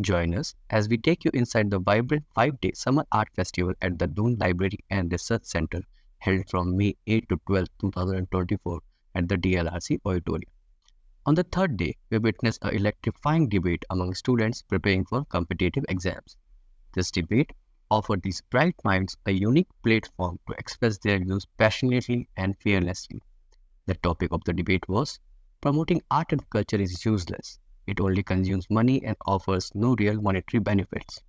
Join us as we take you inside the vibrant 5-day Summer Art Festival at the Doon Library and Research Center, held from May 8 to 12, 2024 at the DLRC Auditorium. On the third day, we witnessed an electrifying debate among students preparing for competitive exams. This debate offered these bright minds a unique platform to express their views passionately and fearlessly. The topic of the debate was promoting art and culture is useless. It only consumes money and offers no real monetary benefits.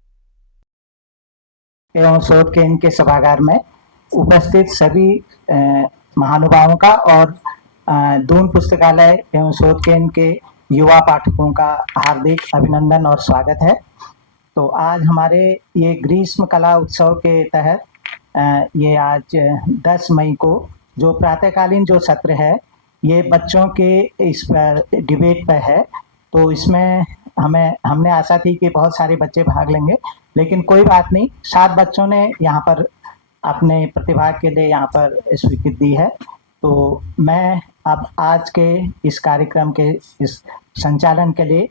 एवं शोध के इनके सभागार में उपस्थित सभी महानुभावों का और दून पुस्तकालय एवं शोध केंद्र के युवा पाठकों का हार्दिक अभिनंदन और स्वागत है। तो आज हमारे ये ग्रीष्म कला उत्सव के तहत ये आज 10 मई को जो प्रातःकालीन जो सत्र है ये बच्चों के इस पर डिबेट पर है। तो इसमें हमने आशा थी कि बहुत सारे बच्चे भाग लेंगे, लेकिन कोई बात नहीं, 7 बच्चों ने यहाँ पर अपने प्रतिभाग के लिए यहाँ पर स्वीकृति दी है। तो मैं अब आज के इस कार्यक्रम के इस संचालन के लिए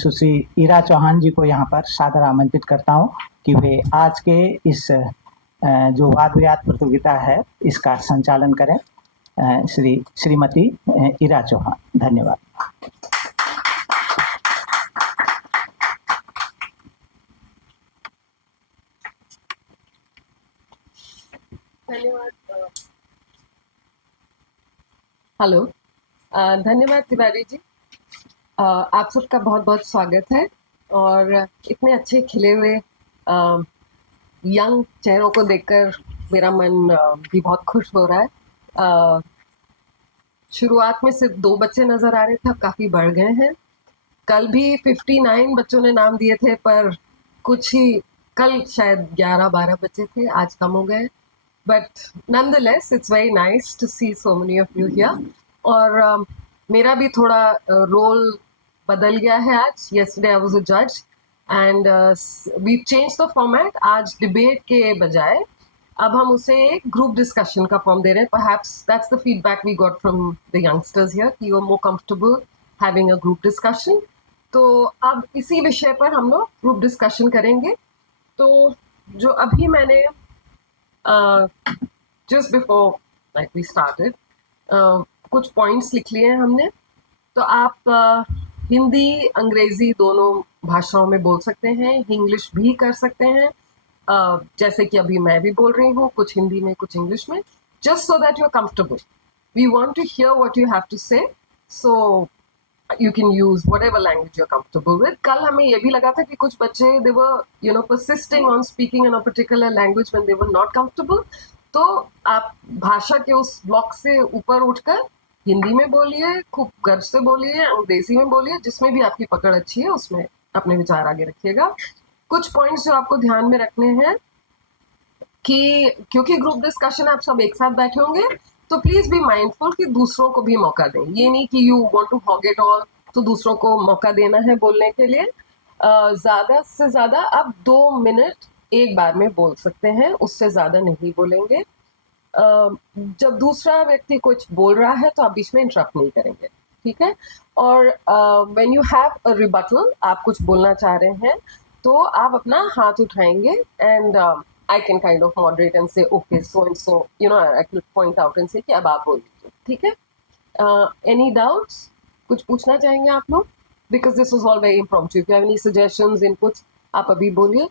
सुश्री ईरा चौहान जी को यहाँ पर सादर आमंत्रित करता हूँ कि वे आज के इस जो वाद विवाद प्रतियोगिता है इसका संचालन करें। श्रीमती ईरा चौहान, धन्यवाद। धन्यवाद। हेलो, धन्यवाद तिवारी जी। आप सबका बहुत बहुत स्वागत है और इतने अच्छे खिले हुए यंग चेहरों को देखकर मेरा मन भी बहुत खुश हो रहा है। शुरुआत में सिर्फ 2 बच्चे नज़र आ रहे थे, अब काफ़ी बढ़ गए हैं। कल भी 59 बच्चों ने नाम दिए थे, पर कुछ ही, कल शायद 11-12 बच्चे थे, आज कम हो गए। But nonetheless, it's very nice to see so many of you here. और मेरा भी थोड़ा रोल बदल गया है आज। Yesterday I was a judge and we changed the format. आज डिबेट के बजाय अब हम उसे एक ग्रुप डिस्कशन का फॉर्म दे रहे हैं। Perhaps that's the feedback we got from the youngsters here कि you're more comfortable having a group discussion. तो अब इसी विषय पर हम लोग ग्रुप डिस्कशन करेंगे। तो जो अभी मैंने just before like we started कुछ पॉइंट्स लिख लिए हैं हमने। तो आप हिंदी अंग्रेजी दोनों भाषाओं में बोल सकते हैं, इंग्लिश भी कर सकते हैं, जैसे कि अभी मैं भी बोल रही हूँ, कुछ हिंदी में कुछ इंग्लिश में, just so that you're comfortable. We want to hear what you have to say, so you can use whatever language you're comfortable with. कल हमें ये भी लगा था कि कुछ बच्चे they were persisting on speaking in a particular language when they were not comfortable. तो आप भाषा के उस ब्लॉक से ऊपर उठकर हिंदी में बोलिए, खूब गर्व से बोलिए, अंग्रेजी में बोलिए, जिसमें भी आपकी पकड़ अच्छी है उसमें अपने विचार आगे रखिएगा। कुछ पॉइंट्स जो आपको ध्यान में रखने हैं कि क्योंकि ग्रुप डिस्कशन आप सब एक साथ बैठे होंगे, तो प्लीज बी माइंडफुल कि दूसरों को भी मौका दें। ये नहीं कि you want to hog it all, तो दूसरों को मौका देना है बोलने के लिए। ज्यादा से ज्यादा आप 2 मिनट एक बार में बोल सकते हैं, उससे ज्यादा नहीं बोलेंगे। जब दूसरा व्यक्ति कुछ बोल रहा है तो आप बीच में इंटरप्ट नहीं करेंगे, ठीक है। और when you have a rebuttal, आप कुछ बोलना चाह रहे हैं तो आप अपना हाथ उठाएंगे and I can kind of moderate and say, okay, so and so, I can point out and say कि अब आप बोल लीजिए, ठीक है। Any doubts? कुछ पूछना चाहेंगे आप लोग? Because this was all very impromptu. If you have any suggestions, inputs, आप अभी बोलिए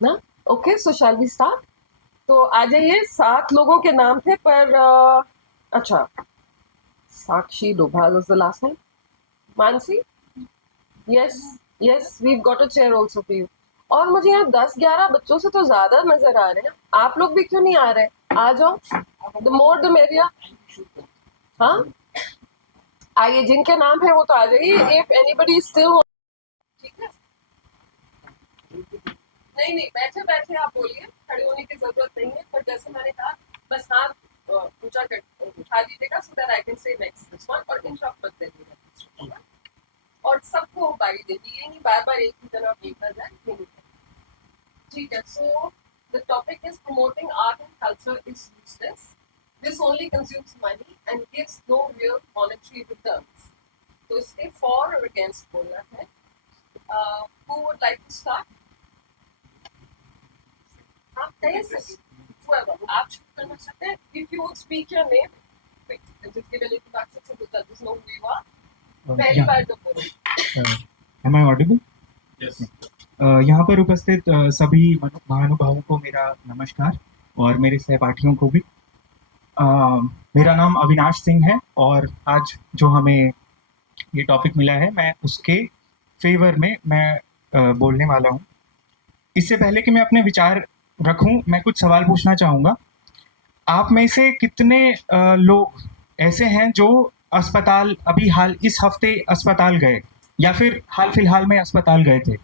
ना। Okay, so shall we start? तो आ जाइए। 7 लोगों के नाम थे, पर अच्छा, साक्षी Doval was the last name. Mansi, yes, we've got a chair also for you. और मुझे यहाँ 10-11 बच्चों से तो ज्यादा नजर आ रहे हैं। आप लोग भी क्यों नहीं आ रहे? आ जाओ, द मोर द मेरियर। हाँ, आइए, जिनके नाम है वो तो आ जाइए। इफ एनीबडी स्टिल, ठीक है। नहीं, बैठे बैठे आप बोलिए, खड़े होने की जरूरत नहीं है। पर जैसे मैंने कहा, बस हाथ उठा लीजिएगा, so that I can say next this one, और इंटरप्ट मत करिएगा। और सबको बारी देगी, ये नहीं बार बार एक ही तरह देखा जाए। ठीक है। So the topic is promoting art and culture is useless. This only consumes money and gives no real monetary returns. तो इसके फॉर और अगेंस्ट बोलना है. Who would like to start? आप कहिए सर. Whoever. आप शुरू करना चाहते हैं? If you would speak your name, जिसके लिए introduction से होता है, just know who you are. पहली बार तो बोलो. Am I audible? Yes. यहाँ पर उपस्थित सभी महानुभावों को मेरा नमस्कार और मेरे सहपाठियों को भी. मेरा नाम अविनाश सिंह है और आज जो हमें ये टॉपिक मिला है मैं उसके फेवर में मैं बोलने वाला हूँ. इससे पहले कि मैं अपने विचार रखूँ मैं कुछ सवाल पूछना चाहूँगा. आप में से कितने लोग ऐसे हैं जो अस्पताल अभी इस हफ्ते अस्पताल गए या फिर हाल फिलहाल में अस्पताल गए थे?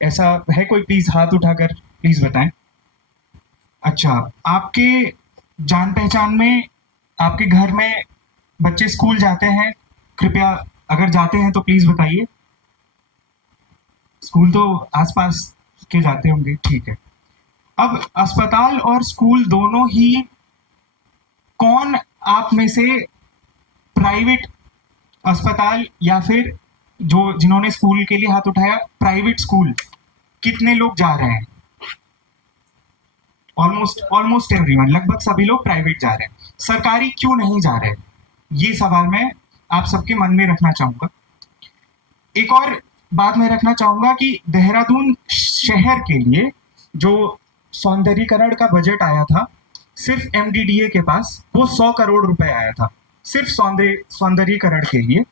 ऐसा है कोई? प्लीज़ हाथ उठाकर प्लीज़ बताएं. अच्छा, आपके जान पहचान में आपके घर में बच्चे स्कूल जाते हैं? कृपया अगर जाते हैं तो प्लीज़ बताइए. स्कूल तो आसपास के जाते होंगे, ठीक है. अब अस्पताल और स्कूल दोनों ही, कौन आप में से प्राइवेट अस्पताल या फिर जिन्होंने स्कूल के लिए हाथ उठाया, प्राइवेट स्कूल कितने लोग जा रहे हैं? ऑलमोस्ट एवरीवन, लगभग सभी लोग प्राइवेट जा रहे हैं. सरकारी क्यों नहीं जा रहे? ये सवाल मैं आप सबके मन में रखना चाहूँगा. एक और बात मैं रखना चाहूँगा कि देहरादून शहर के लिए जो सौंदर्यीकरण का बजट आया था सिर्फ एमडीडीए के पास, वो 100 करोड़ रुपए आया था सिर्फ सौंदर्यीकरण के लिए.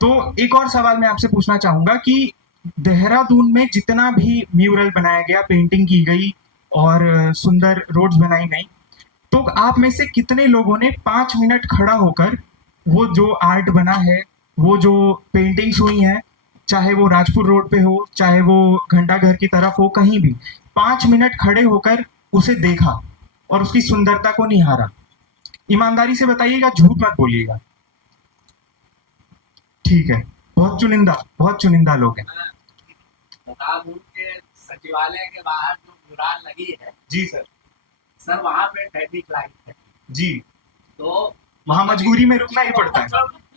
तो एक और सवाल मैं आपसे पूछना चाहूँगा कि देहरादून में जितना भी म्यूरल बनाया गया, पेंटिंग की गई और सुंदर रोड्स बनाई गई, तो आप में से कितने लोगों ने 5 मिनट खड़ा होकर वो जो आर्ट बना है, वो जो पेंटिंग्स हुई हैं, चाहे वो राजपुर रोड पे हो, चाहे वो घंटाघर की तरफ हो, कहीं भी 5 मिनट खड़े होकर उसे देखा और उसकी सुंदरता को निहारा? ईमानदारी से बताइएगा, झूठ मत बोलिएगा. ठीक है, बहुत चुनिंदा लोग हैं. देहरादून के सचिवालय के बाहर जो मुराल लगी है, जी सर. सर वहाँ पे ट्रैफिक लाइट है. जी, तो वहाँ मजबूरी में रुकना ही पड़ता है.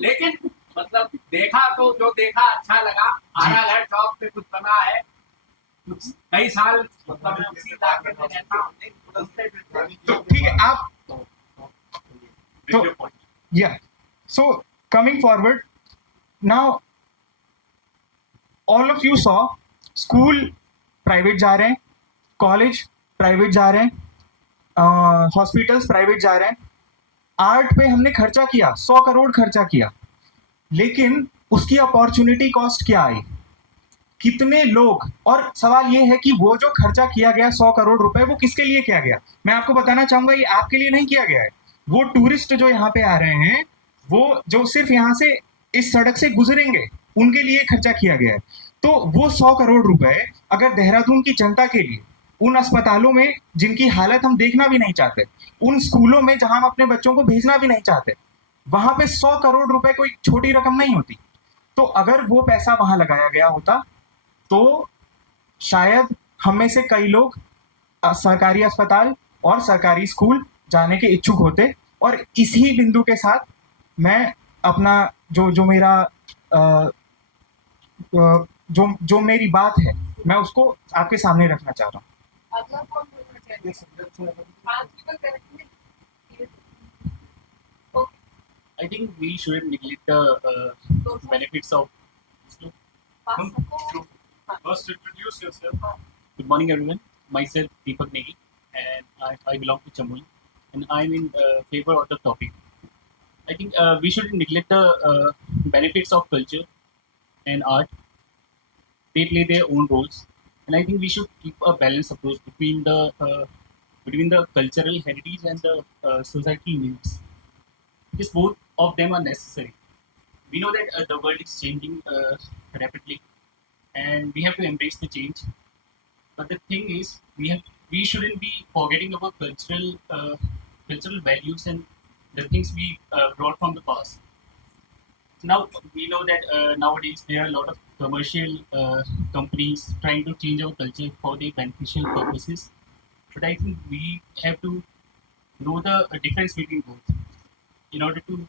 लेकिन मतलब देखा तो जो देखा अच्छा लगा. आराघर चौक पे कुछ बना है, कुछ कई साल मतलब मैं उसी इलाके में रहता हूँ. तो ठीक है, आप तो या so coming forward now, all of you saw school private जा रहे हैं, कॉलेज प्राइवेट जा रहे हैं, हॉस्पिटल्स प्राइवेट जा रहे हैं. आर्ट पे हमने खर्चा किया, 100 करोड़ खर्चा किया, लेकिन उसकी अपॉर्चुनिटी कॉस्ट क्या आई? कितने लोग? और सवाल ये है कि वो जो खर्चा किया गया 100 करोड़ रुपए, वो किसके लिए किया गया? मैं आपको बताना चाहूंगा, ये आपके लिए नहीं किया गया है. वो टूरिस्ट जो यहाँ पे आ रहे हैं, वो जो सिर्फ यहाँ से इस सड़क से गुजरेंगे, उनके लिए खर्चा किया गया है. तो वो 100 करोड़ रुपए अगर देहरादून की जनता के लिए, उन अस्पतालों में जिनकी हालत हम देखना भी नहीं चाहते, उन स्कूलों में जहां हम अपने बच्चों को भेजना भी नहीं चाहते, वहां पे 100 करोड़ रुपए कोई छोटी रकम नहीं होती. तो अगर वो पैसा वहां लगाया गया होता तो शायद हम में से कई लोग सरकारी अस्पताल और सरकारी स्कूल जाने के इच्छुक होते. और इसी बिंदु के साथ मैं अपना जो मेरा जो मेरी बात है, मैं उसको आपके सामने रखना चाह रहा हूँ. अगला कौन बोलना चाहिए? हाथ ऊपर करेंगे. I think we shouldn't neglect the benefits of. First introduce yourself. Good morning, everyone. Myself, Deepak Negi, and I belong to Chamoli, and I'm in favor of the topic. I think we shouldn't neglect the benefits of culture and art. They play their own roles, and I think we should keep a balanced approach between the cultural heritage and the societal needs. Because both of them are necessary. We know that the world is changing rapidly, and we have to embrace the change. But the thing is, we shouldn't be forgetting our cultural values and the things we brought from the past. Now we know that nowadays there are a lot of commercial companies trying to change our culture for their beneficial purposes. But I think we have to know the difference between both in order to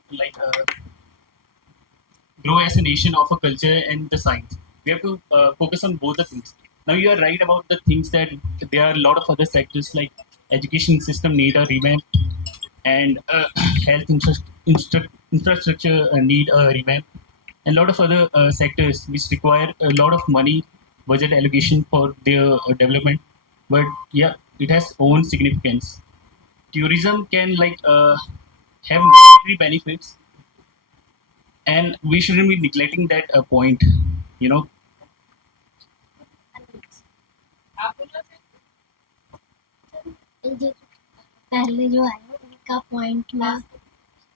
grow as a nation of a culture and the science. We have to focus on both the things. Now you are right about the things that there are a lot of other sectors like education system need a revamp, and health infrastructure need a revamp, and a lot of other sectors which require a lot of money, budget allocation for their development. But yeah, it has own significance. Tourism can have monetary benefits, and we shouldn't be neglecting that point. You know, जो पहले जो आया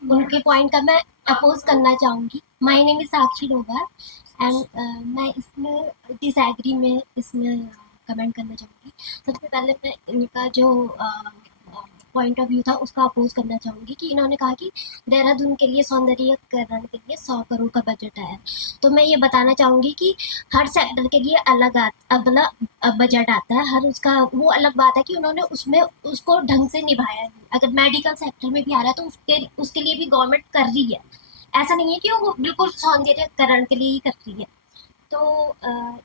उनके point का मैं oppose करना चाहूँगी। My name is Sakshi Doval and मैं इसमें डिसएग्री में इसमें कमेंट करना चाहूँगी। सबसे पहले मैं इनका जो पॉइंट ऑफ व्यू था उसका अपोज करना चाहूँगी कि इन्होंने कहा कि देहरादून के लिए सौंदर्यीकरण के लिए 100 करोड़ का बजट है। तो मैं ये बताना चाहूँगी कि हर सेक्टर के लिए अलग बजट आता है, हर उसका वो अलग बात है कि उन्होंने उसमें उसको ढंग से निभाया है। अगर मेडिकल सेक्टर में भी आ रहा है तो उसके लिए भी गवर्नमेंट कर रही है, ऐसा नहीं है कि वो बिल्कुल सौंदर्यीकरण के लिए ही कर रही है। तो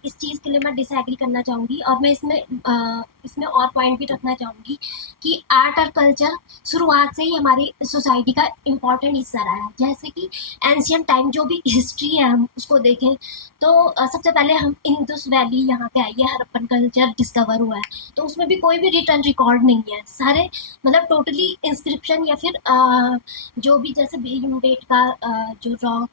इस चीज़ के लिए मैं डिसएग्री करना चाहूँगी और मैं इसमें और पॉइंट भी रखना चाहूँगी कि आर्ट और कल्चर शुरुआत से ही हमारी सोसाइटी का इम्पॉर्टेंट हिस्सा रहा है। जैसे कि एंशियंट टाइम जो भी हिस्ट्री है हम उसको देखें तो सबसे पहले हम इंदुस वैली यहाँ पे आई है, हड़प्पन कल्चर डिस्कवर हुआ है, तो उसमें भी कोई भी रिटर्न रिकॉर्ड नहीं है। सारे मतलब टोटली इंस्क्रिप्शन या फिर जो भी जैसे भीमबेटका जो रॉक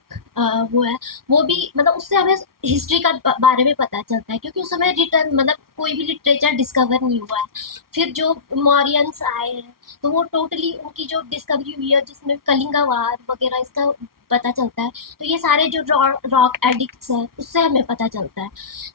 वो है वो भी मतलब उससे हमें हिस्ट्री का बारे में पता चलता है, क्योंकि उस समय रिटर्न मतलब कोई भी लिटरेचर डिस्कवर नहीं हुआ है। फिर जो मौर्यंस आए हैं तो वो टोटली उनकी जो डिस्कवरी हुई है जिसमें कलिंगा वार वगैरह इसका पता चलता है। तो ये सारे जो रॉक एडिक्ट्स हैं उससे हमें पता चलता है।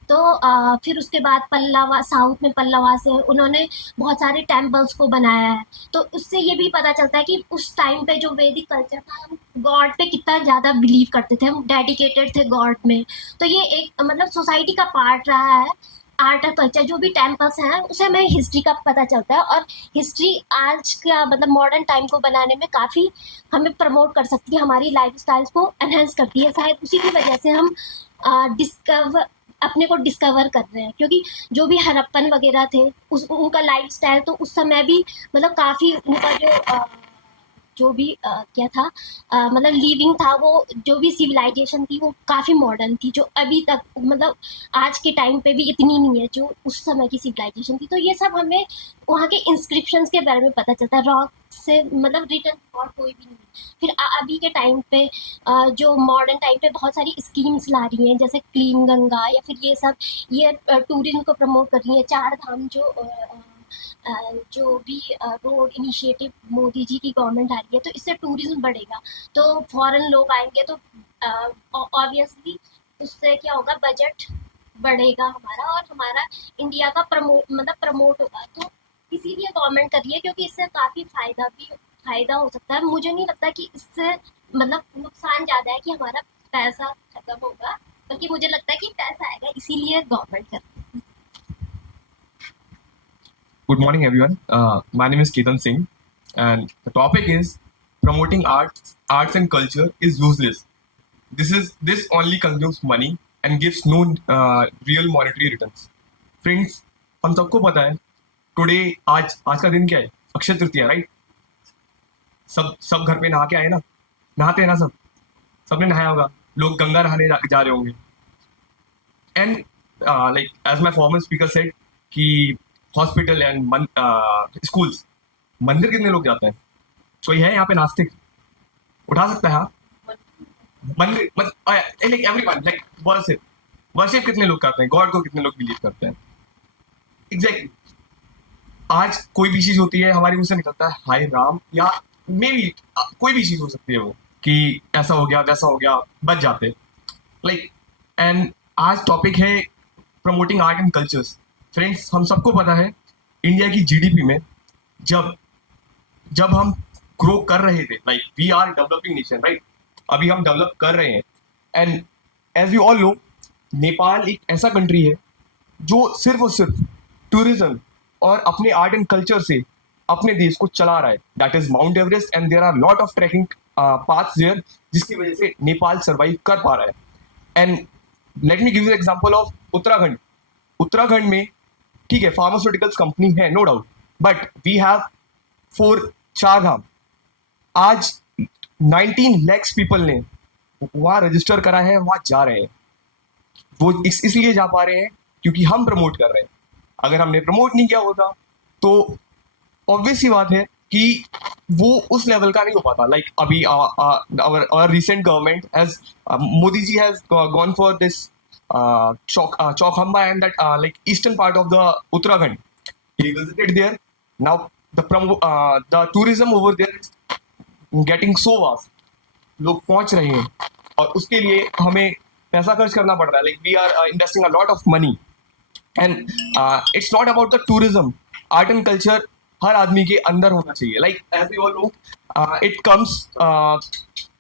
तो फिर उसके बाद पल्लवा साउथ में पल्लवा से उन्होंने बहुत सारे टेम्पल्स को बनाया है, तो उससे ये भी पता चलता है कि उस टाइम पे जो वैदिक कल्चर था हम गॉड पे कितना ज़्यादा बिलीव करते थे, हम डेडिकेटेड थे गॉड में। तो ये एक मतलब सोसाइटी का पार्ट रहा है। आर्ट और कल्चर जो भी टेम्पल्स हैं उसे हमें हिस्ट्री का पता चलता है और हिस्ट्री आज का मतलब मॉडर्न टाइम को बनाने में काफ़ी हमें प्रमोट कर सकती है, हमारी लाइफस्टाइल्स को एनहेंस करती है। शायद उसी की वजह से हम अपने को डिस्कवर कर रहे हैं, क्योंकि जो भी हड़प्पन वगैरह थे उनका लाइफस्टाइल तो उस समय भी मतलब काफ़ी उनका जो भी क्या था मतलब लिविंग था, वो जो भी सिविलाइजेशन थी वो काफ़ी मॉडर्न थी, जो अभी तक मतलब आज के टाइम पे भी इतनी नहीं है जो उस समय की सिविलाइजेशन थी। तो ये सब हमें वहाँ के इंस्क्रिप्शंस के बारे में पता चलता है, रॉक से मतलब रिटर्न रिकॉर्ड कोई भी नहीं है। फिर अभी के टाइम पे जो मॉडर्न टाइम पे बहुत सारी स्कीम्स ला रही हैं जैसे क्लीन गंगा या फिर ये सब ये टूरिज्म को प्रमोट कर रही है। 4 धाम जो भी रोड इनिशिएटिव मोदी जी की गवर्नमेंट आ रही है तो इससे टूरिज्म बढ़ेगा, तो फॉरेन लोग आएंगे तो ऑब्वियसली उससे क्या होगा, बजट बढ़ेगा हमारा और हमारा इंडिया का प्रमोट होगा। तो इसीलिए गवर्नमेंट कर रही है क्योंकि इससे काफ़ी फ़ायदा हो सकता है। मुझे नहीं लगता कि इससे मतलब नुकसान ज़्यादा है कि हमारा पैसा खत्म होगा, बल्कि मुझे लगता है कि पैसा आएगा, इसीलिए गवर्नमेंट कर रही है। Good morning, everyone. My name is Ketan Singh, and the topic is promoting arts and culture is useless. This only consumes money and gives no real monetary returns. Friends, हम सबको पता है टुडे आज का दिन क्या है, अक्षय तृतीया, राइट? सब घर पे नहा के आए ना, नहाते हैं ना, सबने नहाया होगा, लोग गंगा नहाने जा रहे होंगे। And like as my former speaker said कि हॉस्पिटल एंड स्कूल्स, मंदिर कितने लोग जाते हैं? कोई है यहाँ पे नास्तिक? उठा सकता है? हाँ, मंदिर लाइक एवरीवन, लाइक वर्शिप कितने लोग करते हैं? गॉड को कितने लोग बिलीव करते हैं? एग्जैक्टली। आज कोई भी चीज होती है हमारे मुंह से निकलता है हाय राम, या मे बी कोई भी चीज हो सकती है वो कि ऐसा हो गया वैसा हो गया, बच जाते लाइक। एंड आज टॉपिक है promoting art and cultures. Friends, हम सबको पता है इंडिया की जीडीपी में जब हम ग्रो कर रहे थे, like we are developing nation, right? अभी हम डेवलप कर रहे हैं। And as you all know, Nepal एक ऐसा कंट्री है जो सिर्फ और सिर्फ टूरिज्म और अपने आर्ट एंड कल्चर से अपने देश को चला रहा है। That is Mount Everest, and there are lot of trekking paths there, जिसकी वजह से नेपाल सर्वाइव कर पा रहा है. And let me give you example of Uttarakhand. Uttarakhand में ठीक है फार्मास्यूटिकल्स कंपनी है no doubt, but we have 4 Char धाम. आज 19 lakhs पीपल ने वहाँ रजिस्टर करा है, वहाँ जा रहे हैं. वो इसलिए जा पा रहे हैं क्योंकि हम प्रमोट कर रहे हैं. अगर हमने प्रमोट नहीं किया होता तो ऑब्वियस सी बात है कि वो उस लेवल का नहीं हो पाता. लाइक अभी our recent government has Modi ji has gone for this Chaukhamba and that like eastern part of the Uttarakhand. He visited there. Now the tourism over there is getting so vast. लोग पहुंच रहे हैं और उसके लिए हमें पैसा खर्च करना पड़ रहा है. Like we are investing a lot of money and it's not about the tourism. Art and culture हर आदमी के अंदर होना चाहिए. Like as we all know it comes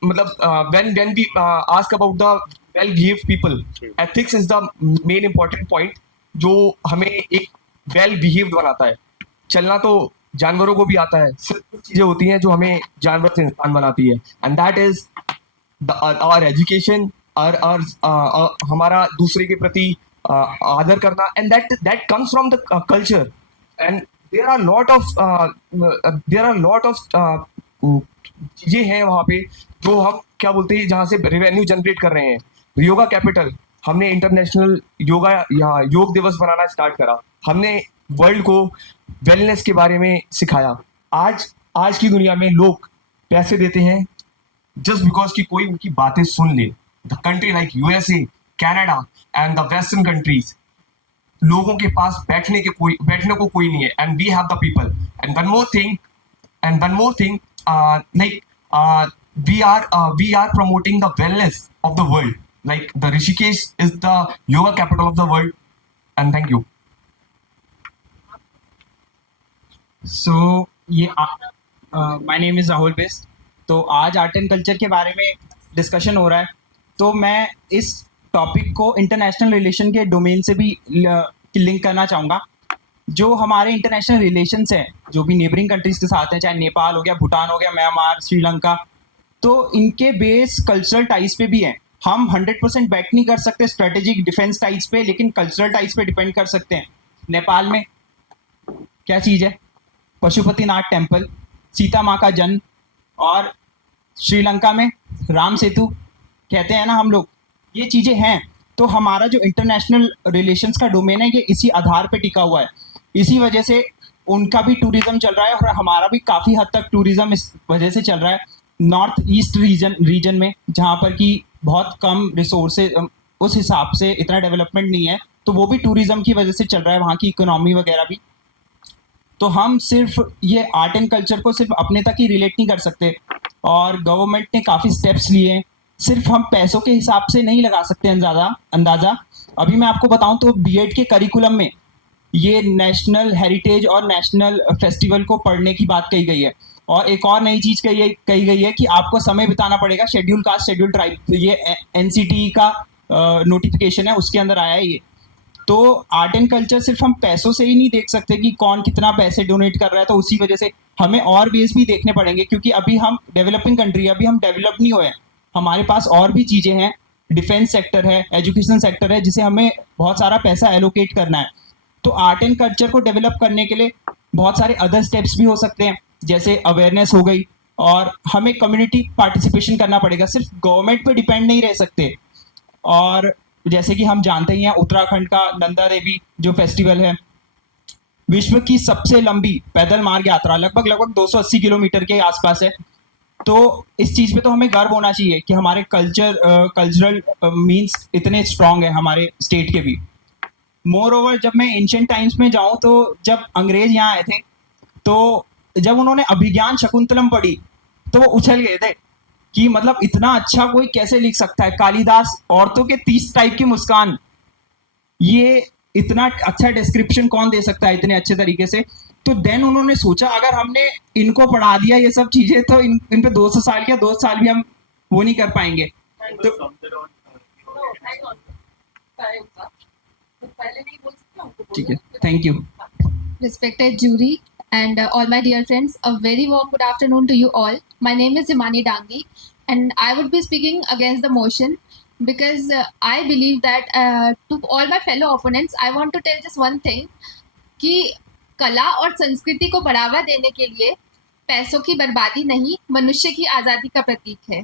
मतलब when we ask about the well behaved people, ethics is the main important point जो हमें एक वेल बिहेव्ड बनाता है. चलना तो जानवरों को भी आता है, सिर्फ कुछ चीजें होती हैं जो हमें जानवर से इंसान बनाती है. And that is our education, हमारा दूसरे के प्रति आदर करना. And that comes from the culture. And there are lot of चीजें हैं वहाँ पे जो हम क्या बोलते हैं जहाँ से रेवेन्यू जनरेट कर रहे हैं. योगा कैपिटल, हमने इंटरनेशनल योग दिवस बनाना स्टार्ट करा. हमने वर्ल्ड को वेलनेस के बारे में सिखाया. आज की दुनिया में लोग पैसे देते हैं जस्ट बिकॉज कि कोई उनकी बातें सुन ले. The country like USA, Canada and the western countries, लोगों के पास बैठने को कोई नहीं है. And we have the people. And one more thing like we are promoting the wellness of the world. Like the Rishikesh is the yoga capital of the world. And thank you. सो ये my name is Rahul best. तो आज art and culture के बारे में discussion हो रहा है, तो मैं इस टॉपिक को इंटरनेशनल रिलेशन के डोमेन से भी लिंक करना चाहूँगा. जो हमारे इंटरनेशनल रिलेशंस हैं जो भी नेबरिंग कंट्रीज़ के साथ हैं, चाहे नेपाल हो गया, भूटान हो गया, म्यांमार, श्रीलंका, तो इनके बेस कल्चरल टाइज पे भी हैं. हम 100% बैट नहीं कर सकते स्ट्रेटेजिक डिफेंस टाइज पे, लेकिन कल्चरल टाइज पे डिपेंड कर सकते हैं. नेपाल में क्या चीज़ है? पशुपतिनाथ टेम्पल, सीता माँ का जन्म. और श्रीलंका में राम सेतु कहते हैं ना हम लोग, ये चीज़ें हैं. तो हमारा जो इंटरनेशनल रिलेशंस का डोमेन है ये इसी आधार पे टिका हुआ है. इसी वजह से उनका भी टूरिज्म चल रहा है और हमारा भी काफ़ी हद तक टूरिज्म इस वजह से चल रहा है. नॉर्थ ईस्ट रीजन में जहाँ पर कि बहुत कम रिसोर्सेज, उस हिसाब से इतना डेवलपमेंट नहीं है, तो वो भी टूरिज्म की वजह से चल रहा है, वहाँ की इकोनॉमी वगैरह भी. तो हम सिर्फ ये आर्ट एंड कल्चर को सिर्फ अपने तक ही रिलेट नहीं कर सकते. और गवर्नमेंट ने काफ़ी स्टेप्स लिए हैं. सिर्फ हम पैसों के हिसाब से नहीं लगा सकते अंदाज़ा. अभी मैं आपको बताऊं तो बीएड के करिकुलम में ये नेशनल हेरिटेज और नेशनल फेस्टिवल को पढ़ने की बात कही गई है. और एक और नई चीज़ कही गई है कि आपको समय बिताना पड़ेगा शेड्यूल कास्ट शेड्यूल ट्राइब. ये NCT का नोटिफिकेशन है, उसके अंदर आया है ये. तो आर्ट एंड कल्चर सिर्फ हम पैसों से ही नहीं देख सकते कि कौन कितना पैसे डोनेट कर रहा है. तो उसी वजह से हमें और बेस भी देखने पड़ेंगे, क्योंकि अभी हम डेवलपिंग कंट्री, अभी हम डेवलप नहीं हुए हैं. हमारे पास और भी चीज़ें हैं, डिफेंस सेक्टर है, एजुकेशन सेक्टर है, जिसे हमें बहुत सारा पैसा एलोकेट करना है. तो आर्ट एंड कल्चर को डेवलप करने के लिए बहुत सारे अदर स्टेप्स भी हो सकते हैं, जैसे अवेयरनेस हो गई, और हमें कम्युनिटी पार्टिसिपेशन करना पड़ेगा. सिर्फ गवर्नमेंट पे डिपेंड नहीं रह सकते. और जैसे कि हम जानते ही हैं उत्तराखंड का नंदा देवी जो फेस्टिवल है, विश्व की सबसे लंबी पैदल मार्ग यात्रा लगभग 280 किलोमीटर के आसपास है. तो इस चीज़ पे तो हमें गर्व होना चाहिए कि हमारे कल्चरल मीन्स इतने स्ट्रांग है हमारे स्टेट के भी. मोर ओवर जब मैं एंशिएंट टाइम्स में जाऊँ तो जब अंग्रेज यहाँ आए थे, तो जब उन्होंने अभिज्ञान शकुंतलम पढ़ी तो वो उछल गए थे कि मतलब इतना अच्छा कोई कैसे लिख सकता है. कालिदास औरतों के 30 टाइप की मुस्कान, ये इतना अच्छा डिस्क्रिप्शन कौन दे सकता है इतने अच्छे तरीके से. तो देन उन्होंने सोचा अगर हमने इनको पढ़ा दिया ये सब चीजें तो इन पे 200 साल या 2 साल भी हम वो नहीं कर पाएंगे. तो ठीक है, thank you. Respected jury and all my dear friends. A very warm good afternoon to you all. My name is Himani Dangi, and I would be speaking against the motion because I believe that to all my fellow opponents, I want to tell just one thing कि कला और संस्कृति को बढ़ावा देने के लिए पैसों की बर्बादी नहीं, मनुष्य की आज़ादी का प्रतीक है।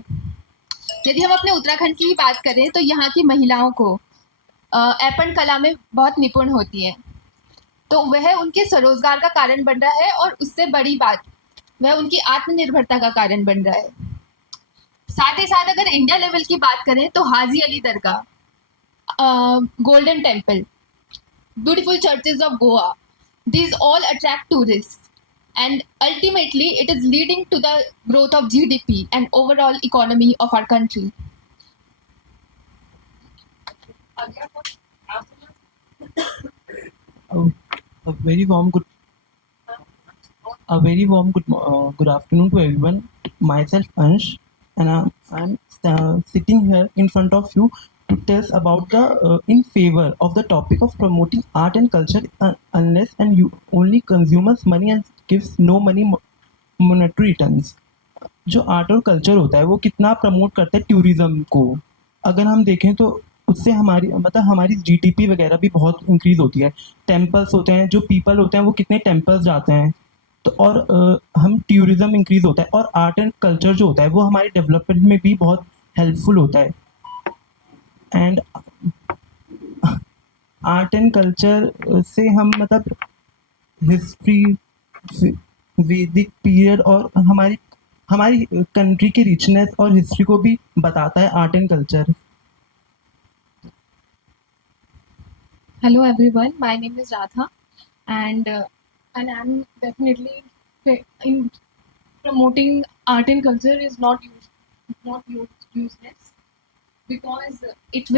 यदि हम अपने उत्तराखंड की ही बात करें तो यहाँ की महिलाओं को ऐपन कला में बहुत निपुण होती हैं, तो वह उनके स्वरोजगार का कारण बन रहा है और उससे बड़ी बात वह उनकी आत्मनिर्भरता का कारण बन रहा है। साथ ही साथ अगर इंडिया लेवल की बात करें तो Haji Ali Dargah, Golden Temple, beautiful churches of Goa, these all attract tourists and ultimately it is leading to the growth of GDP and overall economy of our country. A very warm good afternoon to everyone. Myself Ansh, and I'm sitting here in front of you to tell us about the in favor of the topic of promoting art and culture unless and you only consumes money and gives no money monetary returns. जो art और culture होता है वो कितना promote करता है tourism को, अगर हम देखें तो उससे हमारी मतलब हमारी जीडीपी वगैरह भी बहुत इंक्रीज होती है। टेम्पल्स होते हैं, जो पीपल होते हैं वो कितने टेम्पल्स जाते हैं, तो और हम टूरिज्म इंक्रीज होता है और आर्ट एंड कल्चर जो होता है वो हमारे डेवलपमेंट में भी बहुत हेल्पफुल होता है। एंड आर्ट एंड कल्चर से हम मतलब हिस्ट्री, वैदिक पीरियड और हमारी कंट्री की रिचनेस और हिस्ट्री को भी बताता है art and culture. Hello everyone, my name is Radha and I'm definitely in promoting art and culture is not useless because it's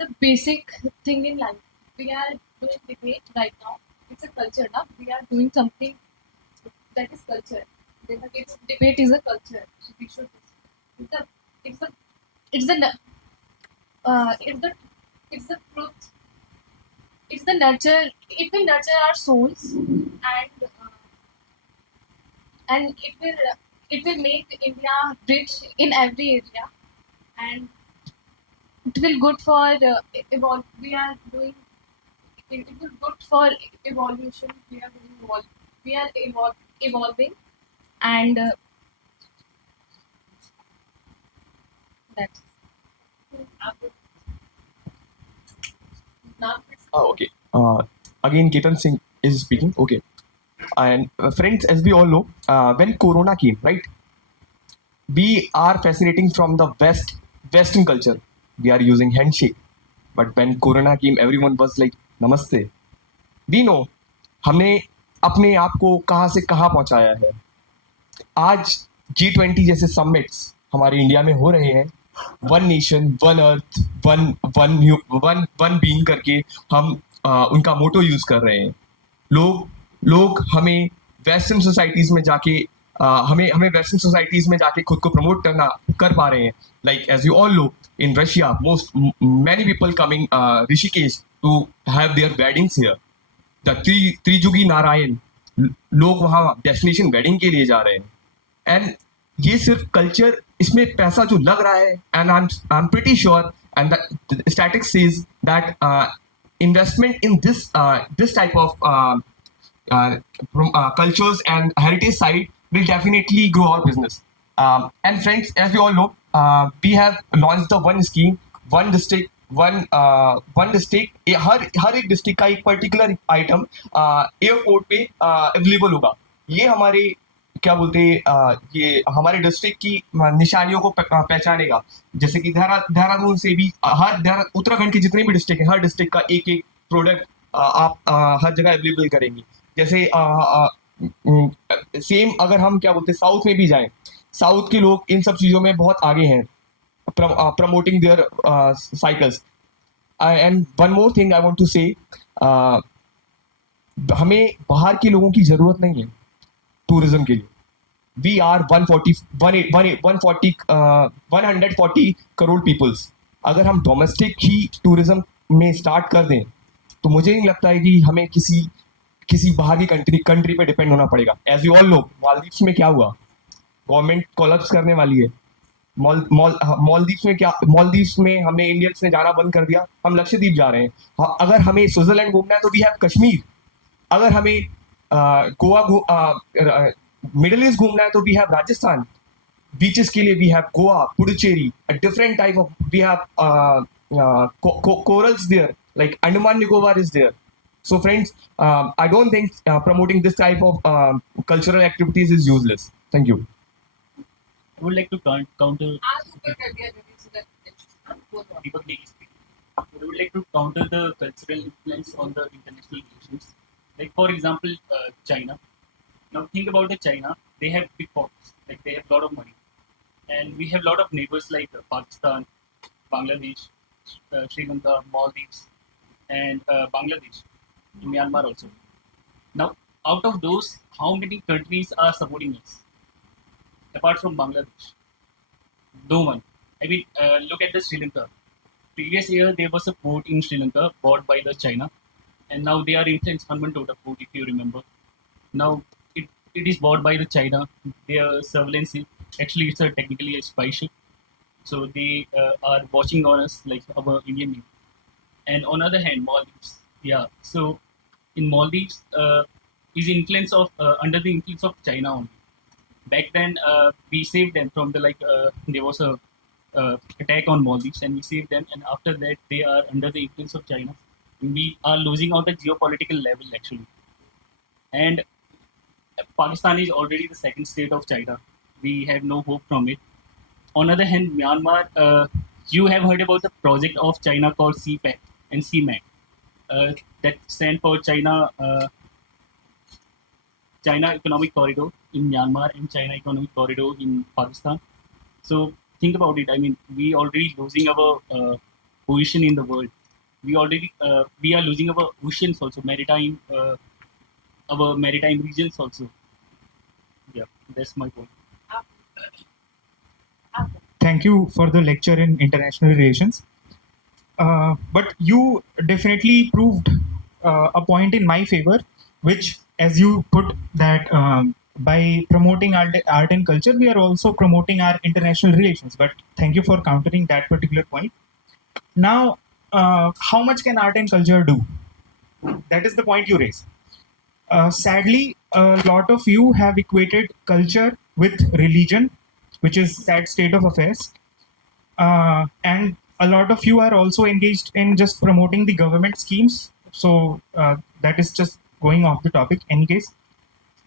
the basic thing in life. We are doing debate right now. It's a culture now. We are doing something that is culture. Debate is a culture. We should. It's the truth. It's the nurture. It will nurture our souls, and it will make India rich in every area, and it will good for evolve. We are doing. It will good for evolution. We are doing evolving, and that's. Okay. Again, Ketan Singh is speaking. Okay. And friends, as we all know, when Corona came, right, we are fascinating from the Western culture. We are using handshake. But when Corona came, everyone was like, Namaste. We know, हमने अपने आप को कहाँ से कहाँ पहुँचाया है। आज G20 जैसे समिट्स हमारे इंडिया में हो रहे हैं। One nation, one earth, one being करके हम उनका मोटो यूज कर रहे हैं। लोग हमें वेस्टर्न सोसाइटीज में जाके हमें वेस्टर्न सोसाइटीज में जाके खुद को प्रमोट कर पा रहे हैं। Like as you all know, in Russia many people coming Rishikesh to have their weddings here. The Trijugi Narayan, लोग वहाँ डेस्टिनेशन वेडिंग के लिए जा रहे हैं। एंड ये सिर्फ कल्चर, इसमें पैसा जो लग रहा है, and I am pretty sure and the statistics says that investment in this type of cultures and heritage side will definitely grow our business. And friends, as we all know, we have launched the one scheme, one district, one district. हर एक district का एक particular item airport पे available होगा। ये हमारे क्या बोलते हैं, ये हमारे डिस्ट्रिक्ट की निशानियों को पहचानेगा। जैसे कि देहरादून से भी उत्तराखंड के जितने भी डिस्ट्रिक्ट हैं, हर डिस्ट्रिक्ट का एक प्रोडक्ट आप हर जगह अवेलेबल करेंगे। जैसे सेम अगर हम क्या बोलते हैं साउथ में भी जाएं, साउथ के लोग इन सब चीज़ों में बहुत आगे हैं, promoting there cycles. And one more thing I want to say, हमें बाहर के लोगों की ज़रूरत नहीं है टूरिज्म के लिए। We are 140 crore peoples. अगर हम डोमेस्टिक ही टूरिज्म में स्टार्ट कर दें तो मुझे नहीं लगता है कि हमें किसी किसी बाहर की कंट्री पे डिपेंड होना पड़ेगा. As you all know, Maldives में क्या हुआ, गवर्नमेंट कोलैप्स करने वाली है. मालदीव्स में हमने इंडियंस ने जाना बंद कर दिया, हम लक्षद्वीप जा रहे हैं. अगर हमें स्विट्जरलैंड घूमना है तो वी हैव कश्मीर. अगर हमें मिडिल ईस्ट घूमना है तो वी हैव राजस्थान. बीचेस के लिए we have Goa, Puducherry, a different type of, we have corals there, like Andaman Nicobar is there. So friends, I don't think promoting this type of cultural activities is useless. Thank you. I would like to counter. I would like to counter the cultural influence on the international relations. Like for example, China. Now think about the China. They have big pockets. Like they have a lot of money, and we have a lot of neighbors like Pakistan, Bangladesh, Sri Lanka, Maldives, and Bangladesh, Myanmar also. Now, out of those, how many countries are supporting us? Apart from Bangladesh, no one. I mean, look at the Sri Lanka. Previous year, there was a port in Sri Lanka bought by the China, and now they are influenced Hambantota port, if you remember. Now it is bought by the China. Their surveillance is actually it's technically a spy ship, so they are watching on us like our Indian Navy. And on other hand, Maldives, yeah. So in Maldives, is influence of under the influence of China only. Back then, we saved them from the there was a attack on Maldives, and we saved them. And after that, they are under the influence of China. We are losing on the geopolitical level actually. And Pakistan is already the second state of China. We have no hope from it. On other hand, Myanmar, you have heard about the project of China called CPEC and CMAC. That stand for China Economic Corridor in Myanmar and China Economic Corridor in Pakistan. So think about it. I mean, we already losing our position in the world. We are losing our oceans also, maritime, our maritime regions also. Yeah, that's my point. Thank you for the lecture in international relations. But you definitely proved a point in my favor, which, as you put, that by promoting art and culture, we are also promoting our international relations. But thank you for countering that particular point. Now, how much can art and culture do? That is the point you raise. Sadly, a lot of you have equated culture with religion, which is sad state of affairs. And a lot of you are also engaged in just promoting the government schemes. So that is just going off the topic. Any case,